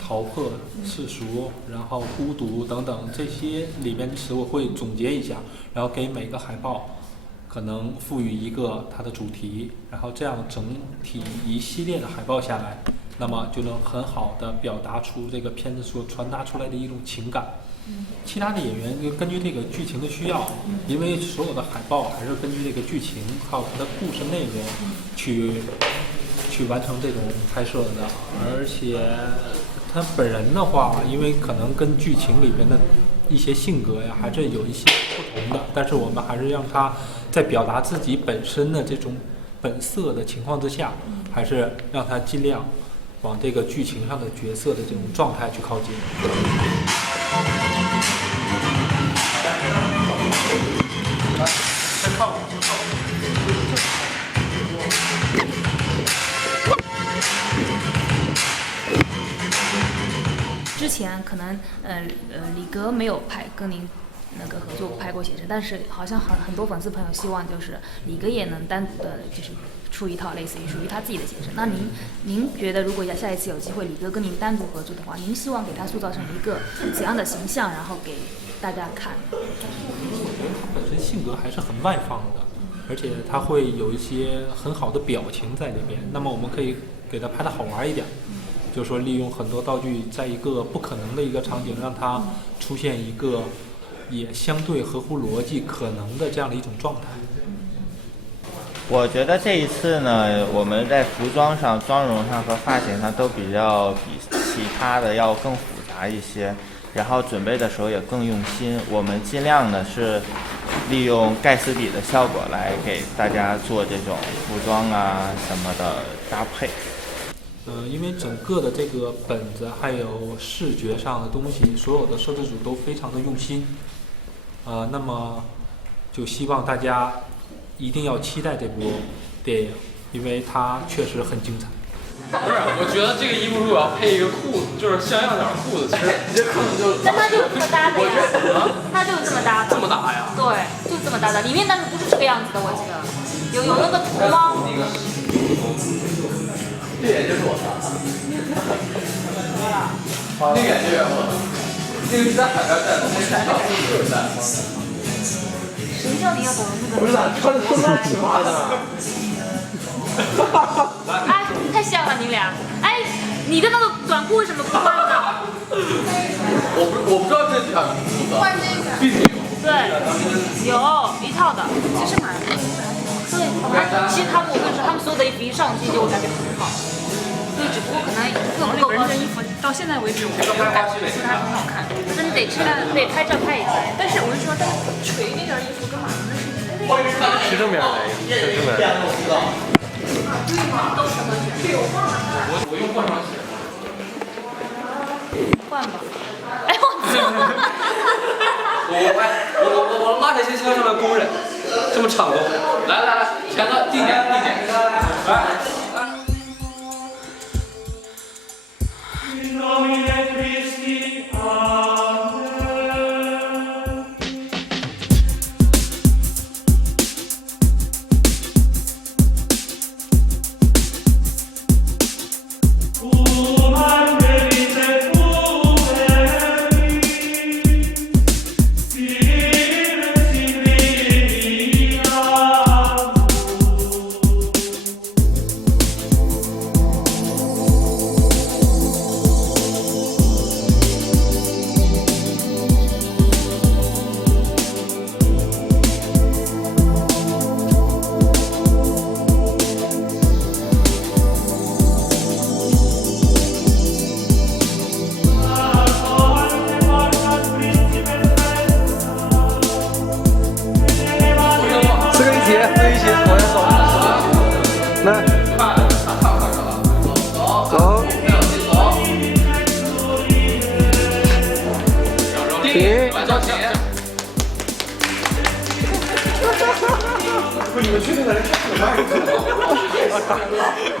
逃破、世俗，然后孤独等等这些里面的词我会总结一下，然后给每个海报可能赋予一个它的主题，然后这样整体一系列的海报下来，那么就能很好的表达出这个片子所传达出来的一种情感。其他的演员就根据这个剧情的需要，因为所有的海报还是根据这个剧情靠它的故事内容去完成这种拍摄的。而且他本人的话，因为可能跟剧情里面的一些性格呀还是有一些不同的，但是我们还是让他在表达自己本身的这种本色的情况之下，还是让他尽量往这个剧情上的角色的这种状态去靠近。之前可能李格没有跟您那个合作拍过写真，但是好像很多粉丝朋友希望就是李格也能单独的就是出一套类似于属于他自己的写真。那您觉得如果下一次有机会李格跟您单独合作的话，您希望给他塑造成一个怎样的形象，然后给大家看？我觉得他本身性格还是很外放的，而且他会有一些很好的表情在里面。那么我们可以给他拍得好玩一点，就是说利用很多道具，在一个不可能的一个场景，让他出现一个也相对合乎逻辑可能的这样的一种状态。我觉得这一次呢，我们在服装上、妆容上和发型上都比其他的要更复杂一些，然后准备的时候也更用心。我们尽量呢是利用盖斯比的效果来给大家做这种服装啊什么的搭配。因为整个的这个本子还有视觉上的东西，所有的摄制组都非常的用心。那么就希望大家一定要期待这部电影，因为它确实很精彩。不是，我觉得这个衣服如果要配一个裤子，就是像样点裤子，其实你这裤子就……但它就这么搭的呀，它就这么搭的，这么搭呀？对，就这么搭的，里面但是不是这个样子的，我记得有那个图吗？这眼就是我的，那个眼就是我的，那个是在海边戴的，那是上次就是戴的。谁叫你要走那个？不是咋穿的这么奇葩的？哎，太像了你俩！哎，你的那个短裤为什么不换呢？我不知道这条裤子。换这个。必须有。对，有一套的，其实买了。对，其实他们我跟你说，他们所有的衣服一上机就我感觉很好。对，只不过可能各不够高。这衣服到现在为止，我觉得还很好看。真得拍照拍一下。但是我跟你说，但是锤那件衣服跟马龙的是是正面来一个，是正面。我用换上鞋。换吧。哎我我拉铁先像个工人，这么场工。来，前个地点，来。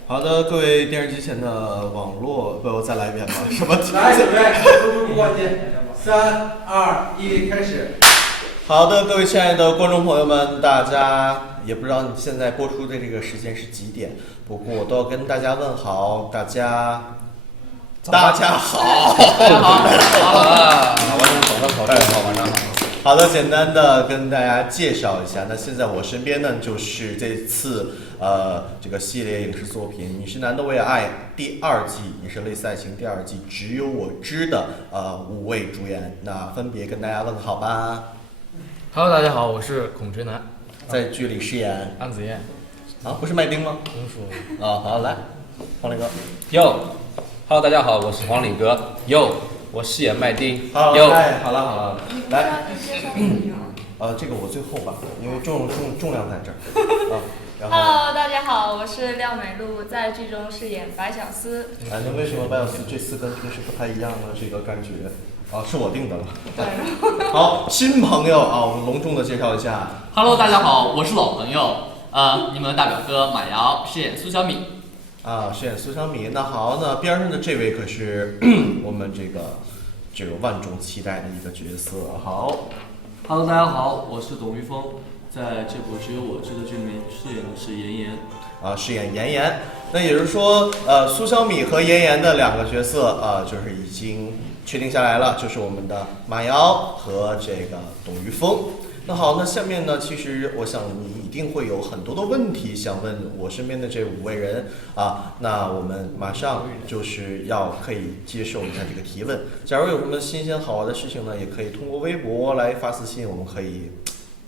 好的，各位电视机前的网络，不，我再来一遍吧。什么？来，准备，不关机，3、2、1，开始。好的，各位亲爱的观众朋友们，大家也不知道你现在播出的这个时间是几点，不过我都要跟大家问好，大家好，大家好，晚上好。好的，简单的跟大家介绍一下。那现在我身边呢，就是这次这个系列影视作品《你是男的我也爱》第2季，也是类似爱情第2季，只有我知的5位主演，那分别跟大家问好吧。Hello， 大家好，我是孔垂南，在剧里饰演安子燕。啊，不是麦丁吗？公主。啊，好，来，黄磊哥。Hello， 大家好，我是黄磊哥。我饰演麦丁。好了，来，这个我最后吧，因为重量在这儿。然后 Hello， 大家好，我是廖美露，在剧中饰演白小思。那为什么白小思这次跟平时不太一样呢？这个感觉是我定的了。好，新朋友啊，我们隆重的介绍一下。Hello， 大家好，我是老朋友，你们的大表哥马瑶，饰演苏小米。饰演苏小米。那好，那边上的这位可是我们这个万众期待的一个角色。好 ，Hello， 大家好，我是董玉峰，在这部只有我知的剧里面饰演的是妍妍。饰演妍妍。那也就是说，苏小米和妍妍的2个角色就是已经确定下来了，就是我们的马瑶和这个董玉峰。那好，那下面呢，其实我想你一定会有很多的问题想问我身边的这5位人啊。那我们马上就是可以接受一下这个提问。假如有什么新鲜好玩的事情呢，也可以通过微博来发私信，我们可以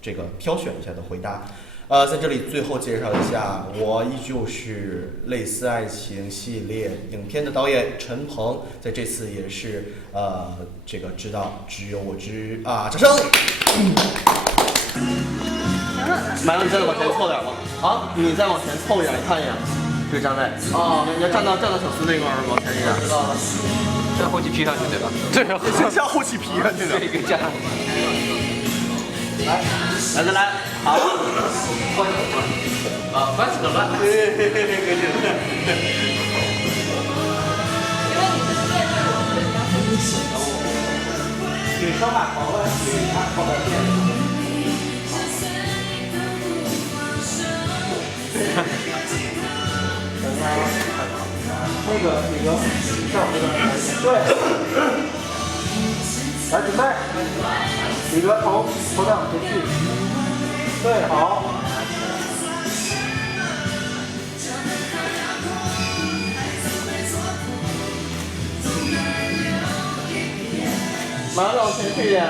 这个挑选一下的回答。在这里最后介绍一下，我依旧是类似爱情系列影片的导演陈鹏，在这次也是这个知道只有我知啊，掌声。马上你再往前凑点吧。啊，你再往前凑一点，你看一眼，这个站位。你要站到小司那块儿往前一点。知道了。像后期 P 上去对吧？对，像后期 P 上去的。这个站。来再来，好，关起了吧。女生把头发举一下后边垫。那个李哥，在我这边来一点。对。来准备。李哥头再往前去。对，好。马上再往前去一点，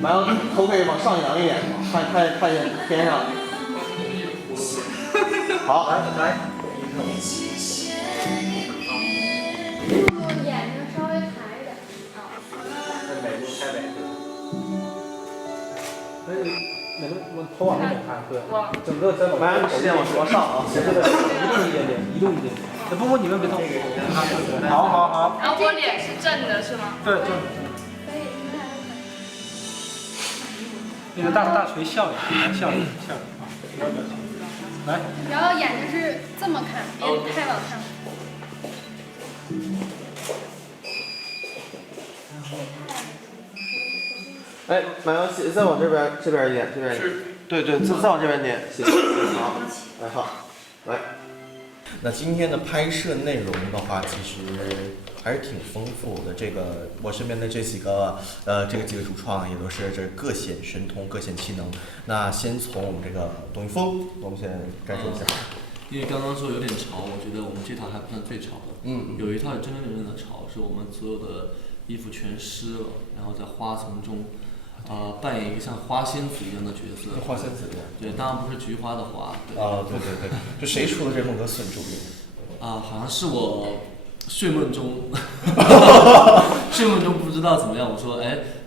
马上头可以往上扬一点，看见天上。好，来。眼睛稍微抬一点。美路太美了。美路我头往那边看，对，整个再往。马上视线往上啊，对，移动一点点，移动一点点。不，你们别动。好好好。然后我脸是正的，是吗？对，正。那个大锤笑一下，笑一下，不要表情。来。然后眼睛是这么看，别太往上。哎，马洋，再往这边一点，这边一点。对，再往这边点，谢谢。好，来好，来。那今天的拍摄内容的话，其实还是挺丰富的。这个我身边的这几个主创也都是这各显神通、各显其能。那先从我们这个董一峰，我们先感受一下。因为刚刚说有点潮，我觉得我们这套还不算最潮的。有一套真正的潮，是我们所有的衣服全湿了，然后在花丛中。扮演一个像花仙子一样的角色，花仙子一样。对，当然不是菊花的花。对，就谁出的这风格损主意？好像是我睡梦中，不知道怎么样。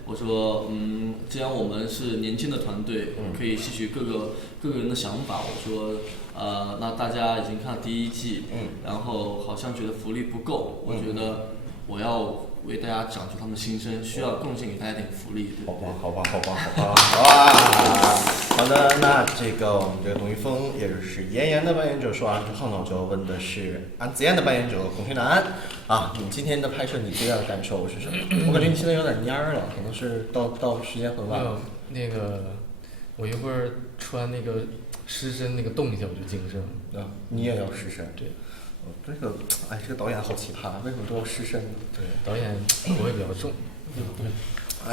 我说，既然我们是年轻的团队，可以吸取各个人的想法。我说，那大家已经看了第一季，然后好像觉得福利不够，我觉得我要。为大家讲出他们的心声，需要贡献给大家一点福利。好吧。好的，那这个我们这个董一峰，也就是妍妍的扮演者说完之后呢，我就问的是安子燕的扮演者孔雀南啊，你今天的拍摄你最大的感受是什么？我感觉你现在有点蔫儿了，可能是到时间很晚了。那个，我一会儿穿那个湿身那个动一下我就精神了。啊，你也要湿身？对。这个导演好奇葩，为什么都要湿身呢？对，导演口味比较重。可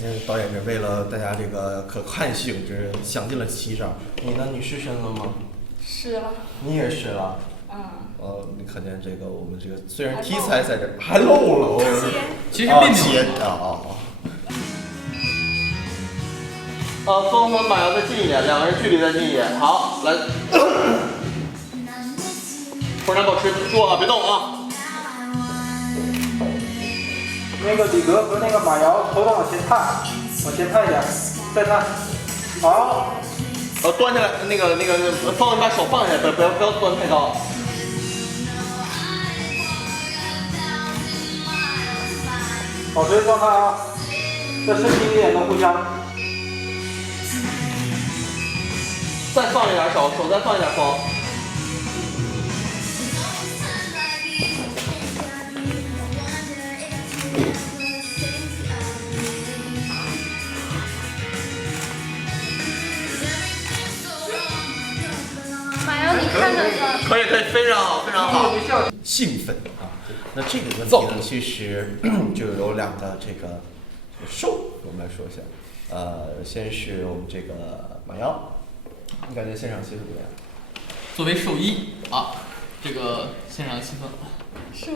见导演是为了大家这个可看性，这想尽了奇招。你呢？你湿身了吗？是啊。你也湿了。你可见这个我们这个虽然题材在这还漏了，其实并没有。峰和马洋再近一点，两个人距离再近一点。好，来。突然保持住啊，别动啊！那个李格和那个马瑶头往前探一点，再探。好。端下来，那个，放把手放下来，不要端太高。保持状态啊，再深情一点的互相。再放一点手再放一点风。可以，非常好。兴奋啊！那这个问题呢，其实就有两个这个兽，我们来说一下。先是我们这个马瑶，你感觉现场气氛怎么样？作为兽医啊，这个现场气氛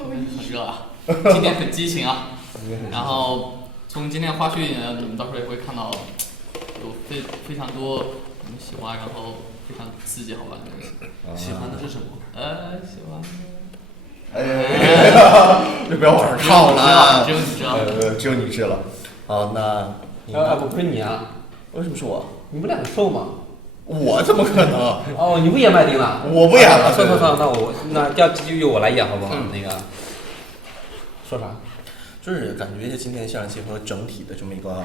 很热啊，今天很激情啊。然后从今天花絮里呢，你们到时候也会看到有非常多你们喜欢，然后非常刺激好玩的东西。喜欢的是什么？喜欢的。就不要往上靠了，只有你知道，只有你知了。好，那我不是你啊？为什么是我？你不两个瘦吗？我怎么可能？哦，你不演麦丁了？我不演了。算，那就由我来演好不好？那个说啥？就是感觉今天现场气氛和整体的这么一个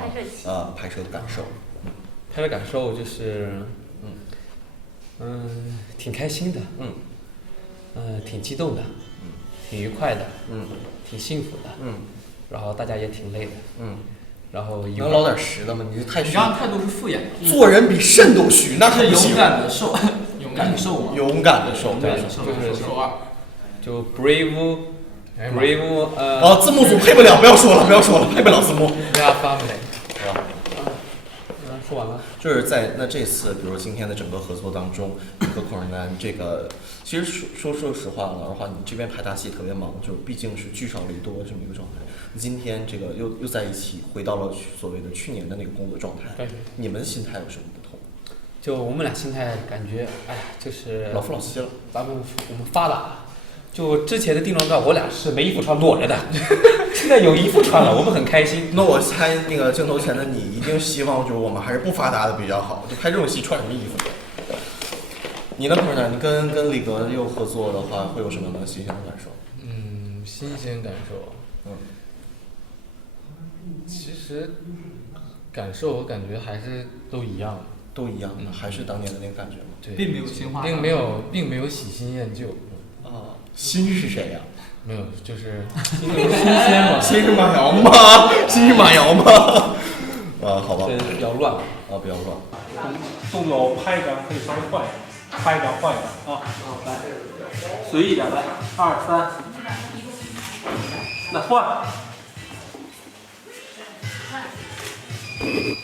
拍摄的感受。拍摄感受就是挺开心的，挺激动的，挺愉快的，挺幸福的，然后大家也挺累的，然后能捞点实的吗？你太虚。你刚刚态度是敷衍的。做人比肾都虚，那是勇敢的受，感受嘛。勇敢的受，对，就是手二，就 brave。字幕组配不了，不要说了，配不了字幕。大家发不来。说完了。就是在这次，比如今天的整个合作当中，你和孔仁南这个，其实说实话，老实话，你这边排大戏特别忙，就毕竟是聚少离多这么一个状态。今天这个又在一起，回到了所谓的去年的那个工作状态。对，你们心态有什么不同？就我们俩心态感觉，哎呀，就是老夫老妻了。我们发达了。就之前的定妆照，我俩是没衣服穿，裸着的。现在有衣服穿了，我们很开心。那我猜那个镜头前的你一定希望就是我们还是不发达的比较好，就拍这种戏穿什么衣服？你呢，朋友呢？你跟李格又合作的话，会有什么样的新鲜的感受？新鲜感受。其实感受我感觉还是都一样的。都一样的，还是当年的那个感觉吗？对，并没有新花。并没有喜新厌旧。新是谁呀？没有，就是新鲜嘛。新是马瑶吗？新是马瑶吗？好吧。这比较乱比较乱。动作拍感可以稍微换一点，拍一点换一点啊。来，随意一点，来，2、3，来换，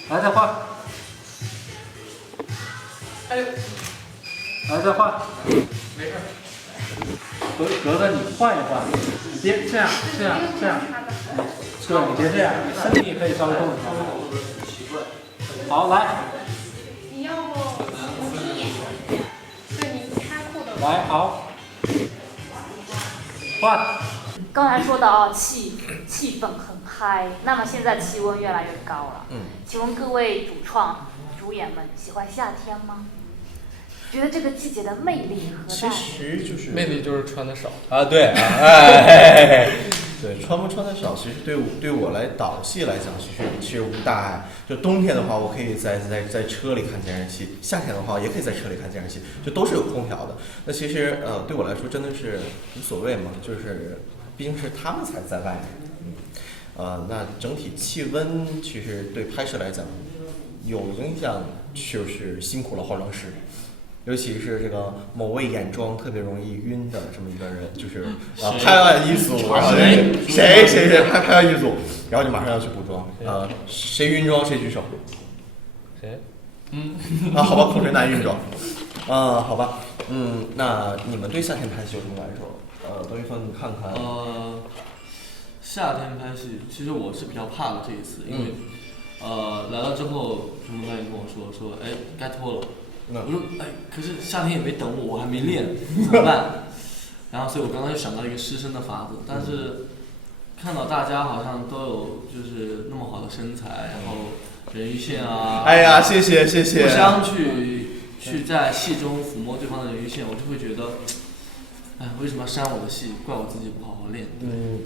来再换，来再换，没事。格子，你换一换，你别这样，对，你别这样，你身体可以稍微动一下。好，来。你要不你演，对你开裤的。来，好，换。刚才说到气氛很嗨，那么现在气温越来越高了。请问各位主演们喜欢夏天吗？觉得这个季节的魅力何在？其实就是魅力就是穿的少啊，对对，穿不穿的少，其实对我来导戏来讲，其实无大碍。就冬天的话，我可以在车里看监视器；夏天的话，也可以在车里看监视器，就都是有空调的。那其实对我来说真的是无所谓嘛，就是毕竟是他们才在外面。那整体气温其实对拍摄来讲有影响，就是辛苦了化妆师。尤其是这个某位眼妆特别容易晕的这么一个人，就是拍完一组，然后谁拍完一组，然后就马上要去补妆，谁晕妆谁举手。谁？好吧，孔雀男晕妆。好吧，那你们对夏天拍戏有什么感受？窦一峰，你看看。夏天拍戏，其实我是比较怕的这一次，因为来到之后，陈梦导演跟我说，哎，该脱了。我说可是夏天也没等我还没练，怎么办？然后所以我刚刚就想到一个湿身的法子，但是看到大家好像都有就是那么好的身材，然后人鱼线啊，哎呀，谢谢，互相去在戏中抚摸对方的人鱼线，我就会觉得，为什么要删我的戏？怪我自己不好好练。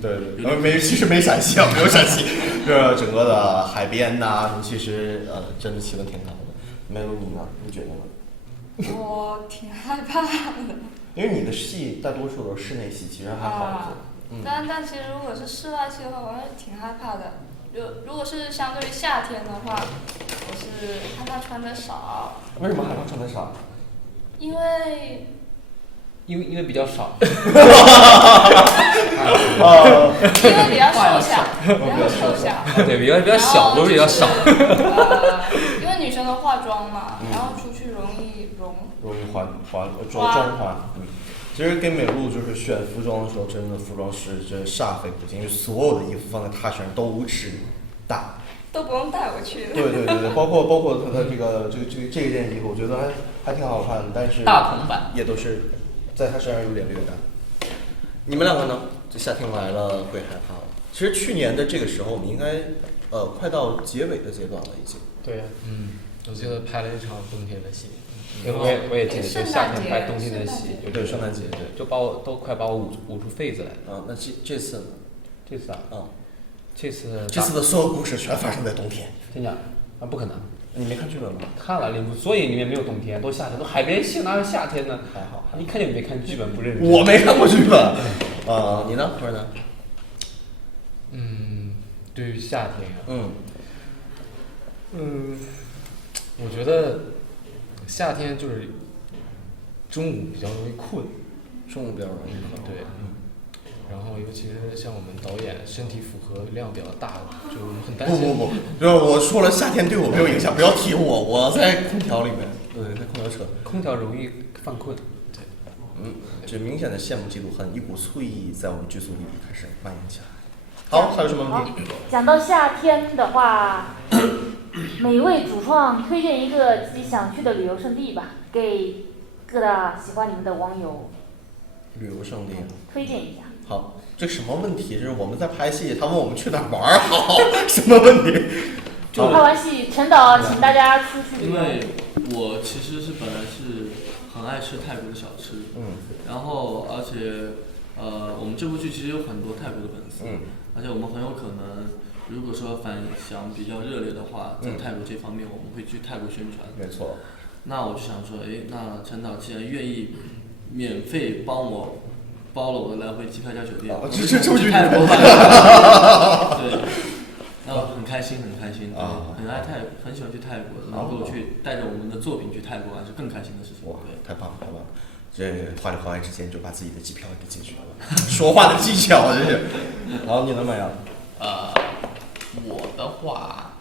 对，其实没陕西啊，没有陕西，这整个的海边呐，其实真的气温挺高的。没有你呢？你觉得呢？我挺害怕的。因为你的戏大多数都是室内戏，其实还好一些。但其实如果是室外戏的话，我还是挺害怕的。如果是相对于夏天的话，我是害怕穿的少。为什么害怕穿的少？因为比较少。因为比较瘦小，对，比较小都比较少。因为女生的化妆嘛，然后出去容易妆花。其实跟美露就是选服装的时候，真的服装师真煞费苦心，因为所有的衣服放在她身上都是大。都不用带回去。对，包括她的这一件衣服，我觉得还挺好看的，但是大同版也都是在她身上有点略大。你们两个呢？这夏天来了会害怕吗？其实去年的这个时候，我们应该快到结尾的阶段了已经。对呀，我记得拍了一场冬天的戏，我也记得，就夏天拍冬天的戏，对，圣诞节，对，就都快把我捂出痱子来了。那这次呢？这次啊，这次的所有故事全发生在冬天。真假？不可能。你没看剧本吗？看了那部，所以里面没有冬天，都夏天，都海边戏哪有夏天呢？还好，一看就没看剧本，不认真。我没看过剧本。你呢，或者呢？对于夏天我觉得夏天就是中午比较容易困，中午比较容易困，对，然后尤其是像我们导演身体负荷量比较大，就我们很担心。不，就是我说了夏天对我没有影响，不要提我，我在空调里面，对，在空调车，空调容易犯困，对，这明显的羡慕嫉妒恨，一股醋意在我们剧组里开始蔓延起来。好，还有什么问题？讲到夏天的话，每一位主创推荐一个自己想去的旅游胜地吧，给各大喜欢你们的网友旅游胜地推荐一下。好，这什么问题？就是我们在拍戏，他问我们去哪儿玩好，什么问题？拍完戏，陈导请大家出去旅游。因为我其实是本来是很爱吃泰国的小吃，然后而且我们这部剧其实有很多泰国的粉丝，而且我们很有可能，如果说反响比较热烈的话，在泰国这方面我们会去泰国宣传。没错。那我就想说，那陈导既然愿意免费帮我包了我的来回机票加酒店，这去泰国吧。对，然后很开心，对，很喜欢去泰国，能够去带着我们的作品去泰国，还是更开心的事情。哇，太棒了！这话里话外之间就把自己的机票给解决了，说话的技巧真是。好，你呢，麦阳？我的话，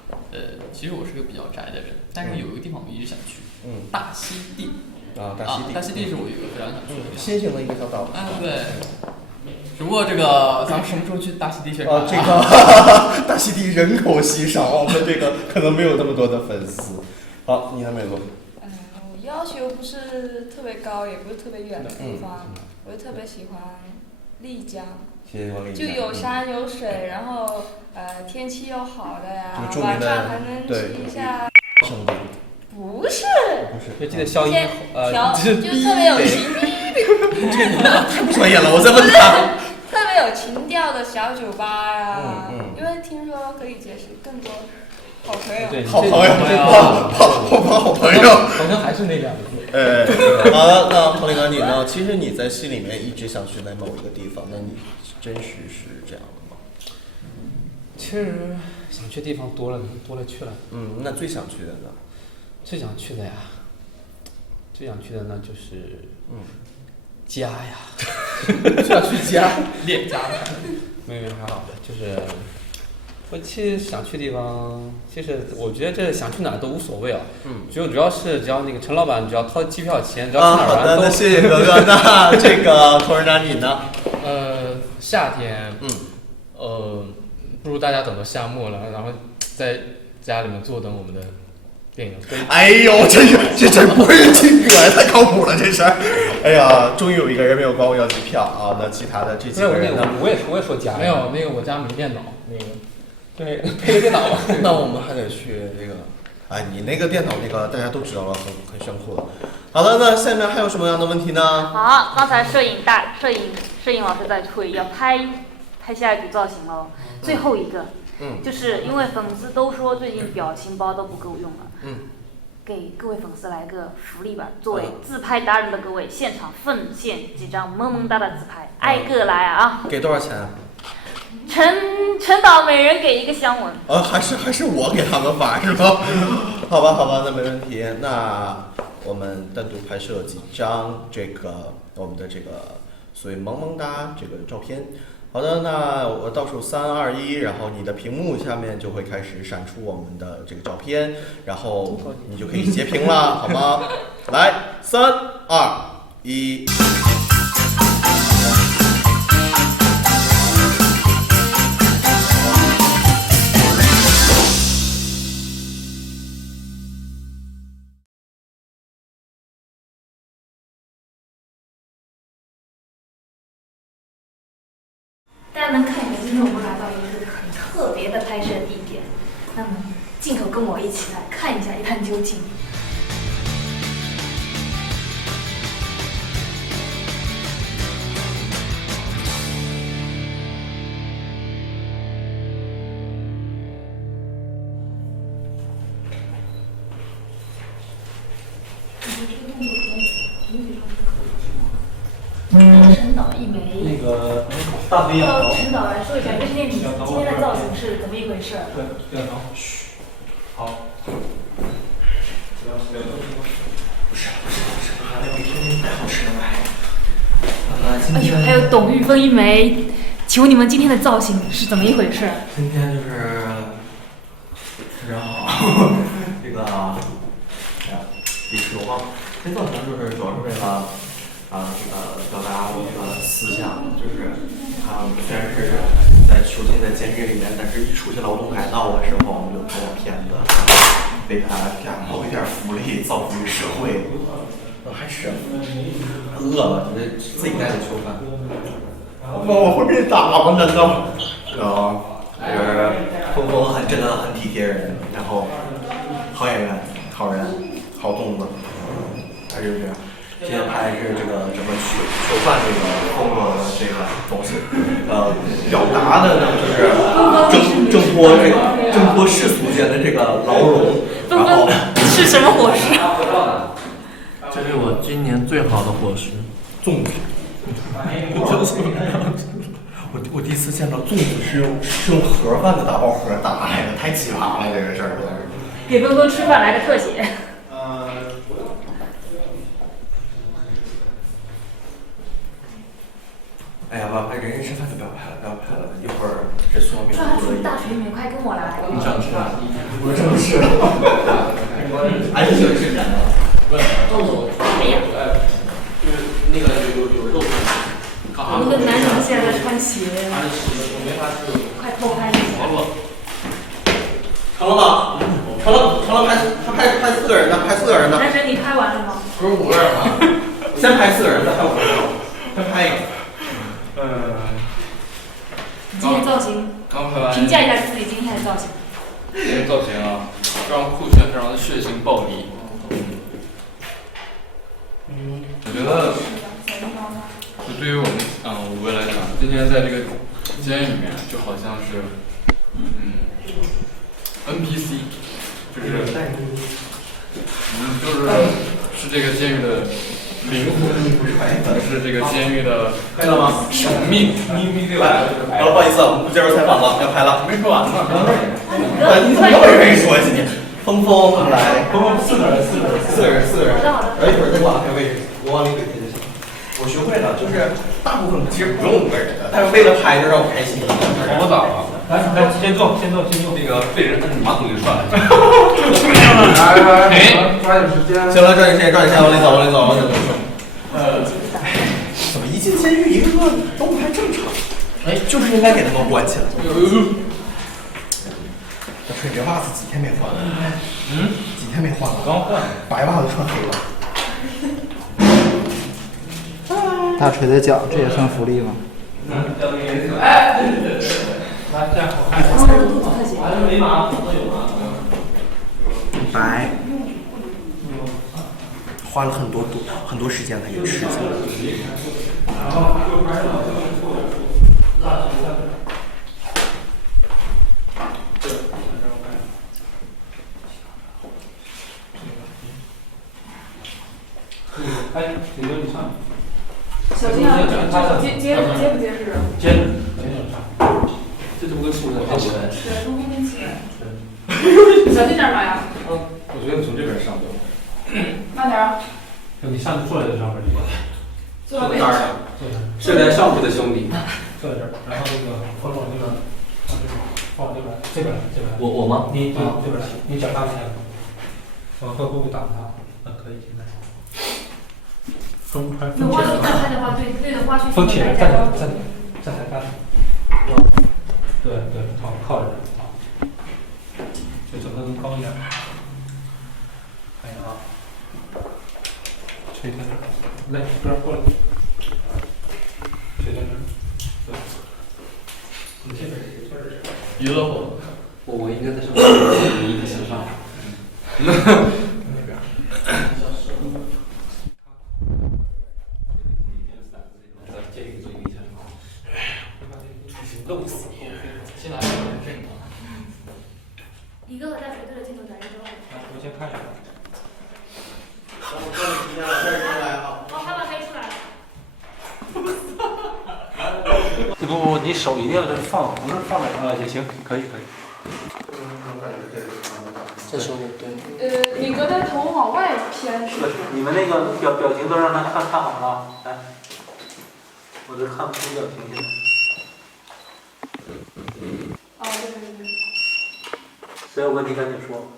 其实我是个比较宅的人，但是有一个地方我一直想去，大溪地。大溪地是我一个非常想去的地方。新型的一个小岛。对。只不过这个咱们什么时候去大溪地宣传？这个大溪地人口稀少，我们这个可能没有那么多的粉丝。好，你呢，美露？我要求不是特别高，也不是特别远的地方，我就特别喜欢丽江。就有山有水，然后天气又好的呀，晚上还能吃一下。不是，就记得消音，就特别有情，这你们太不专业了，我再问他。特别有情调的小酒吧呀，因为听说可以结识更多好朋友。好朋友，好像还是那两个字。好了，那黄磊哥你呢？其实你在戏里面一直想去在某一个地方，那你真实是这样的吗？其实想去的地方多了去了。那最想去的呢？最想去的呀，就是家呀，最想去家，恋家。没有还好，就是我其实想去的地方，其实我觉得这想去哪儿都无所谓啊。主要是只要那个陈老板只要掏机票钱，只要去哪儿玩都。好的，那谢谢哥哥。那这个同仁长你呢？夏天，不如大家等到夏末了，然后在家里面坐等我们的电影。哎呦，这真不是听歌，太靠谱了，这事儿。哎呀，终于有一个人没有管我要机票啊！那其他的这几个人呢？我也说家没有那个我家没电脑，那个对配个电脑吧。那我们还得去这个，你那个电脑那个大家都知道了，很炫酷的。好的，那下面还有什么样的问题呢？好，刚才摄影老师在催要拍下一组造型喽，最后一个。就是因为粉丝都说最近表情包都不够用了，给各位粉丝来个福利吧，作为自拍达人的各位，现场奉献几张萌萌哒的自拍，挨个来啊！给多少钱？陈导每人给一个香吻。还是我给他们发是吧？好吧，那没问题。那我们单独拍摄几张这个我们的这个所谓萌萌哒这个照片。好的，那我倒数3、2、1，然后你的屏幕下面就会开始闪出我们的这个照片，然后你就可以截屏了，好吗？来，3、2、1。大家能看见，今天我们来到一个很特别的拍摄地点，那么镜头跟我一起来看一下，一探究竟。一枚。那个大飞扬头。陈导来说一下这个电影今天的造型是怎么一回事？对，飞扬头。嘘，好。不是，还得给天天带好吃的买。哎呦，还有董玉芬一枚，请问你们今天的造型是怎么一回事？今天就是非常好，这个历史有望。这造型就是主要是为了这个表达我一个思想，就是虽然是在囚禁在监狱里面，但是一出去劳动改造的时候，我们就拍点片子，为他谋一点福利，造福于社会。还吃？饿了，你自己带的囚犯。我会被打吗？难道？就是峰峰真的很体贴人，然后好演员、好人、好动子，他就是这样。今天拍的是这个整个囚犯这个风格的这个东西，表达的呢就是挣脱世俗间的这个牢笼，然后是什么伙食？这是我今年最好的伙食，粽子。我第一次见到粽子是用盒饭的大包盒打来的，太奇葩了这个事儿。给峰峰吃饭来个特写。哎呀，人家吃饭就不要拍了，一会儿这说明抓住大水里，快跟我来！你这样吃啊？我这么吃。还是喜欢吃甜的。不是，哎呀，就是那个有肉。我们的男人现在在穿鞋。快偷拍一下。成了吗？成了，他拍4个人呢，拍4个人呢。男神，你拍完了吗？不是5个人吗？先拍4个人，再拍5个人，先拍一个。今天造型，刚拍完。评价一下自己今天的造型。今天造型啊，非常酷炫，非常的血腥暴力。我觉得，就对于我们5位来讲，今天在这个监狱里面，就好像是NPC， 就是就是这个监狱的灵魂，是这个监狱的生命。好了，不好意思，我们不接受采访了，要拍了。没说完呢。你怎么又没跟你说今天？峰峰来，峰峰4个人。一会儿再挂，还有位置，我往里怼就行。我学会了，就是大部分其实不用5个人的，但是为了拍就让我开心。我咋了？来，先坐。那个被人摁马桶里涮。来，抓紧时间。行了，抓紧时间，往里走。怎么一进监狱一个个都不太正常？哎，就是应该给他们关起来。这腿这袜子几天没换了？几天没换了？刚换。白袜子穿黑了。大锤的脚，这也算福利吗？来，这样好看。白，花了很多时间才给吃下来。哎，顶哥你上。小心啊，结不结实？结实上。这就跟素人差不多。对，中间起来。小心点嘛呀。我觉得从这边上就。慢点啊。你上次坐在这上面就行。坐在哪儿？是在上铺的兄弟。坐在这儿，然后那个放往这边，放这边，这边。我吗？你对这边来，你脚搭一下。往会不会挡他？可以现在。那花絮再拍的话，对着花絮。封起来，站台干。对，好，靠着，好，就整个更高一点。看一下啊，吹在这儿，来，这儿过来，吹在这儿，对。你这边是娱乐我，我应该在上面，你一直向上。那边。弄死你！现在还有人认他。李哥和大锤对着镜头打一个招呼。我先看一下。我这里来了，哦，他们黑出来了。不，你手一定要是放，不是放在也行，可以。这手也对。李哥的头往外偏是不是？你们那个表情都让他看好了，来，我这看不出表情去。哦，对。谁有问题赶紧说。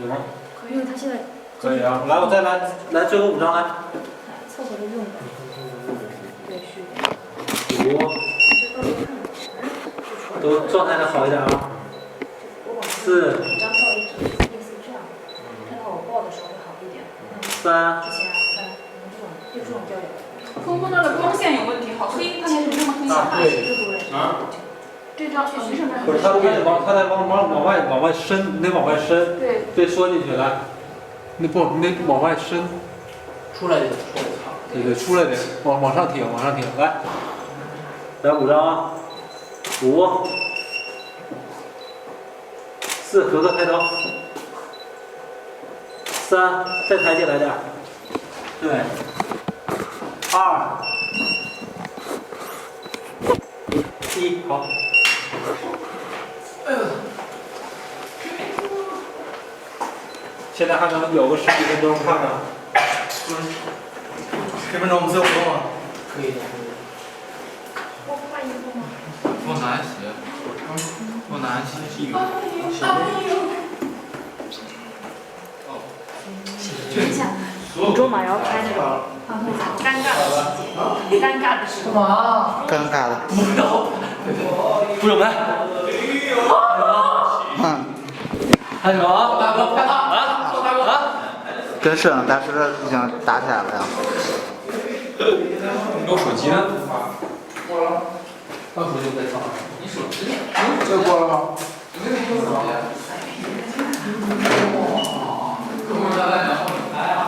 有吗？可以，因为他现在可以啊，来，我再来最后5张来。凑合着用吧。对，是。5，都状态的好一点啊。4。张照一直类似这样，看到我抱的时候会好一点。3。之前就这种调调。峰峰那的光线有问题，好黑，它没有那么黑。对。啊。这张确实是蛮。不是，他在往外伸，你得往外伸。对。对，缩进去来。你得往外伸。出来点，对，出来点，往上挺，来5张啊，5、4，格格抬头，3，再抬起来点，对，2、1，好。现在还能有个10几分钟看看。10分钟我们自由活动啊。可以的。我换衣服吗？我拿鞋。我拿鞋。等一下，你卓玛要拍那种尴尬的细节，尴尬的时候。尴尬的。不准拍。拍什么？大哥，拍他！啊！跟摄影大师已经打起来了呀。你我手机呢？过了。到时候就在放。你手机呢？这过了吗？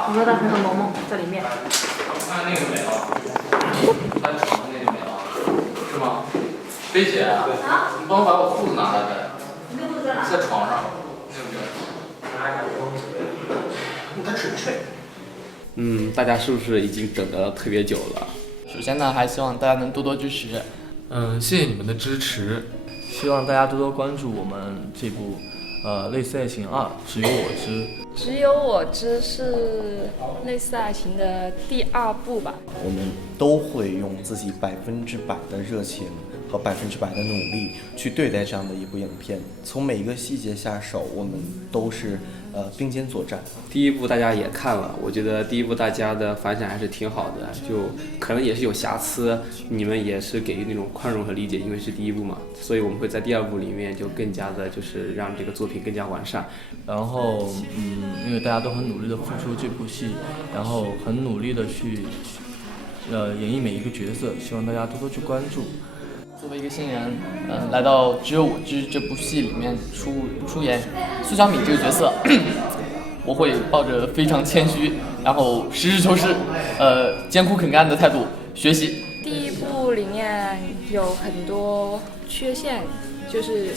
我说大鹏和萌萌在里面。看那个没了，在床上那个没了，是吗？菲姐，你帮我把我裤子拿来呗。你的裤子在哪？在床上。他纯粹。大家是不是已经等得特别久了？首先呢，还希望大家能多多支持。谢谢你们的支持，希望大家多多关注我们这部类似爱情2，只有我知。只有我知是类似爱情的第2部吧。我们都会用自己100%的热情和100%的努力去对待这样的一部影片，从每一个细节下手，我们都是并肩作战。第1部大家也看了，我觉得第1部大家的反响还是挺好的，就可能也是有瑕疵，你们也是给予那种宽容和理解，因为是第1部嘛，所以我们会在第2部里面就更加的就是让这个作品更加完善。然后因为大家都很努力的付出这部戏，然后很努力的去演绎每一个角色，希望大家多多去关注。作为一个新人，来到《只有我知》这部戏里面出演苏小米这个角色，我会抱着非常谦虚，然后实事求是，艰苦肯干的态度学习。第1部里面有很多缺陷，就是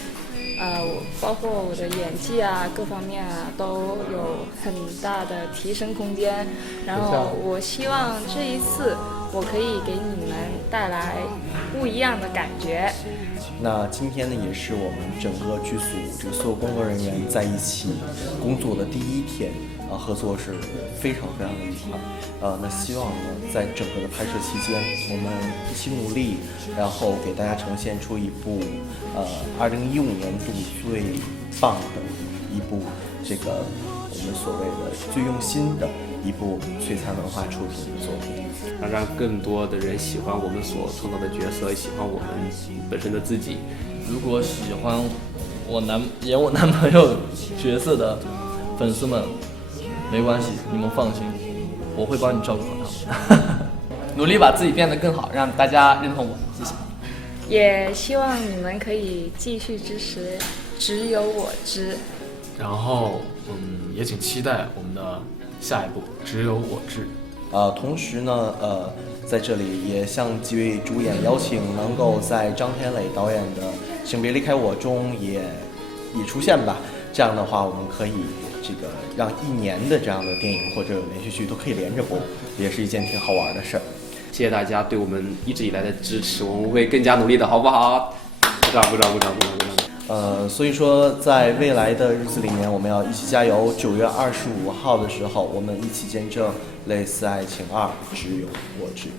包括我的演技啊，各方面啊都有很大的提升空间。然后我希望这一次我可以给你们带来不一样的感觉。那今天呢，也是我们整个剧组这个所有工作人员在一起工作的第1天，合作是非常的愉快。那希望呢，在整个的拍摄期间，我们一起努力，然后给大家呈现出一部2015年度最棒的一部这个我们所谓的最用心的一部璀璨文化出品的作品，让更多的人喜欢我们所创造的角色，喜欢我们本身的自己。如果喜欢演我男朋友角色的粉丝们，没关系，你们放心，我会帮你照顾好他们。努力把自己变得更好，让大家认同我，谢谢。也希望你们可以继续支持只有我知。然后也请期待我们的下一部只有我知。同时呢，在这里也向几位主演邀请，能够在张天磊导演的请别离开我中也出现吧。这样的话，我们可以这个让1年的这样的电影或者连续剧都可以连着播，也是一件挺好玩的事儿。谢谢大家对我们一直以来的支持，我们会更加努力的，好不好？鼓掌。所以说，在未来的日子里面，我们要一起加油。9月25号的时候，我们一起见证《类似爱情2》，只有我知。